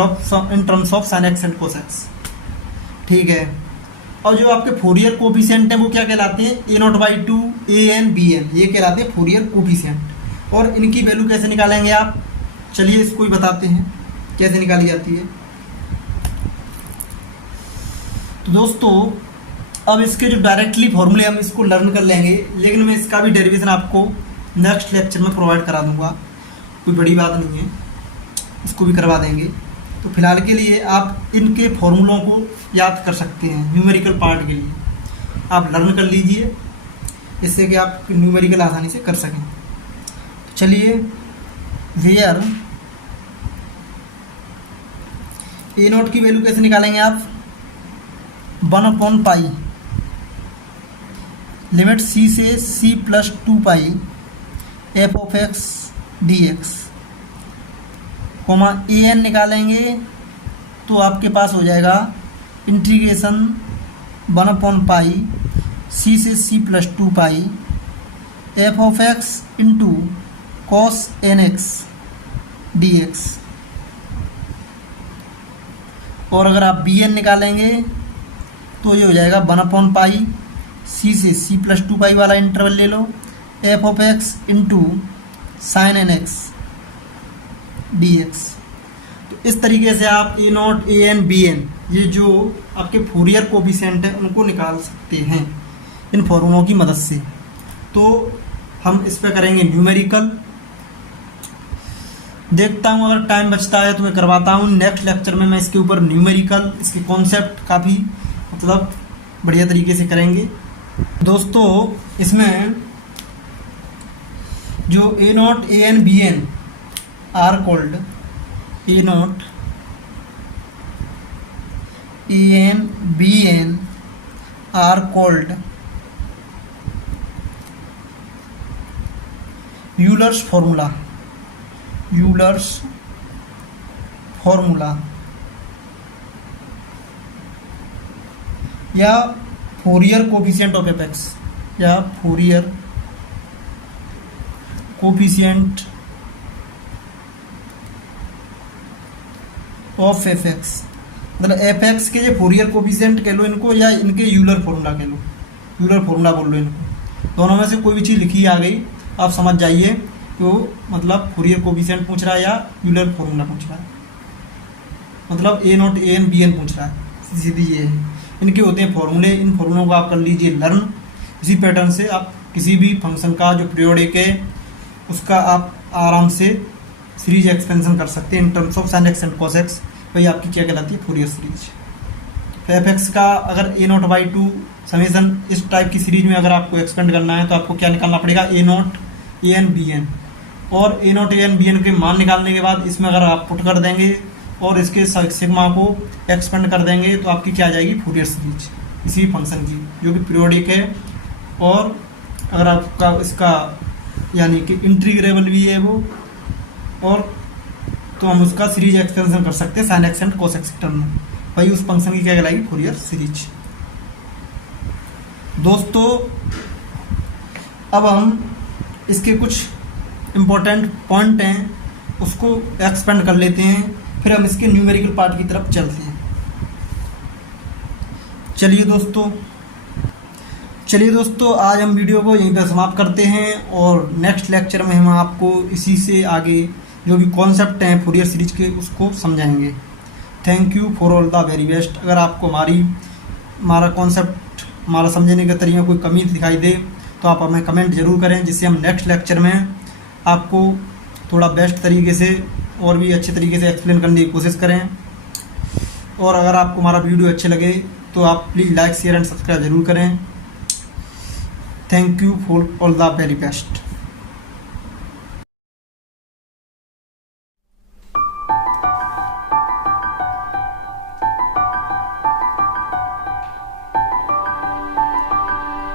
terms of sin x and cos x। ठीक है, और जो आपके फूरियर कोफिशिएंट हैं वो क्या कहलाते हैं, a0/2 an bn, ये कहलाते हैं फूरियर कोफिशिएंट। और इनकी वैल्यू कैसे निकालेंगे आप, चलिए इसको ही बताते हैं कैसे निकाली जाती है। तो दोस्तों अब इसके जो डायरेक्टली फॉर्मूले हम इसको लर्न कर लेंगे, लेकिन मैं इसका भी डेरिवेशन आपको नेक्स्ट लेक्चर में प्रोवाइड करा दूंगा, कोई बड़ी बात नहीं है, इसको भी करवा देंगे। तो फिलहाल के लिए आप इनके फॉर्मूलों को याद कर सकते हैं, न्यूमेरिकल पार्ट के लिए आप लर्न कर लीजिए, इससे कि आप न्यूमेरिकल आसानी से कर सकें। तो चलिए, वेयर a0 की वैल्यू कैसे निकालेंगे आप, 1/π लिमिट c से c+2π f(x) dx, an निकालेंगे तो आपके पास हो जाएगा इंटीग्रेशन 1/π c से c+2π f(x) into cos nx dx। और अगर आप bn निकालेंगे तो ये हो जाएगा 1/π c से c+2π वाला इंटरवल ले लो f(x) into sin nx dx। तो इस तरीके से आप a0 an bn ये जो आपके फूरियर कोफिशिएंट हैं उनको निकाल सकते हैं इन फॉर्मूलों की मदद से। तो हम इस पर करेंगे न्यूमेरिकल, देखता हूँ अगर टाइम बचता है तो मैं करवाता हूँ। नेक्स्ट लेक्चर में मैं इसके ऊपर न्यूमेरिकल, इसके कॉन्सेप्ट काफ़ी मतलब बढ़िया तरीके से करेंगे। दोस्तों इसमें जो a0 an bn are called a0 an bn are called Euler's formula, Euler's formula या फूरियर कोफिशिएंट ऑफ f(x) या Fourier coefficient of f x, मतलब एफ एक्स के जो फोरियर कोफिशिएंट कह लो इनको, या इनके यूलर फॉर्मूला कह लो, यूलर फॉर्मूला बोल लो इनको। दोनों में से कोई भी चीज़ लिखी आ गई आप समझ जाइए कि वो मतलब फोरियर कोफिशिएंट पूछ रहा है या यूलर फॉर्मूला पूछ रहा है, मतलब a naught a n b n पूछ रहा है, सीधी ये है। इनके होते हैं फॉर्मूले, इन फॉर्मूलों को आप कर लीजिए लर्न। इसी पैटर्न से आप किसी भी फंक्शन का जो पीरियोडिक है उसका आप आराम से सीरीज एक्सपेंशन कर सकते हैं इन terms of sine x and cos x. वही आपकी क्या कहलाती है, फोरियर सीरीज। एफ एक्स का अगर ए नॉट बाई टू समेसन इस टाइप की सीरीज में अगर आपको एक्सपेंड करना है तो आपको क्या निकालना पड़ेगा, a naught a n b n, और a naught a n b n के मान निकालने के बाद इसमें अगर आप पुट कर देंगे और इसके सिग्मा को एक्सपेंड कर देंगे तो आपकी क्या आ जाएगी, फोरियर सीरीज इसी फंक्शन की जो कि पीरियोडिक है। और अगर आपका इसका यानी कि इंटीग्रेबल भी है वो, और तो हम उसका सीरीज एक्सपेंशन कर सकते हैं sign x and cos x term में। भाई उस फंक्शन की क्या कहलाएगी, फोरियर सीरीज। दोस्तों अब हम इसके कुछ इम्पोर्टेंट पॉइंट हैं उसको एक्सपेंड कर लेते हैं, फिर हम इसके न्यूमेरिकल पार्ट की तरफ चलते हैं। चलिए दोस्तों आज हम वीडियो को यहीं पर समाप्त करते हैं, और नेक्स्ट लेक्चर में हम आपको इसी से आगे जो भी कॉन्सेप्ट हैं फोरियर सीरीज के उसको समझाएंगे। Thank you for all the very best. अगर आपको हमारा कॉन्सेप्ट, हमारा समझने का तरीका कोई कमी दिखाई दे तो आप हमें कमेंट जरूर करें, जिससे हम नेक्स्ट लेक्चर में आपको थोड़ा बेस्ट तरीके से और भी अच्छे तरीके से एक्सप्लेन करने की कोशिश करें। और अगर आपको हमारा वीडियो अच्छे लगे तो आप please like share and subscribe जरूर करें। Thank you for all the very best.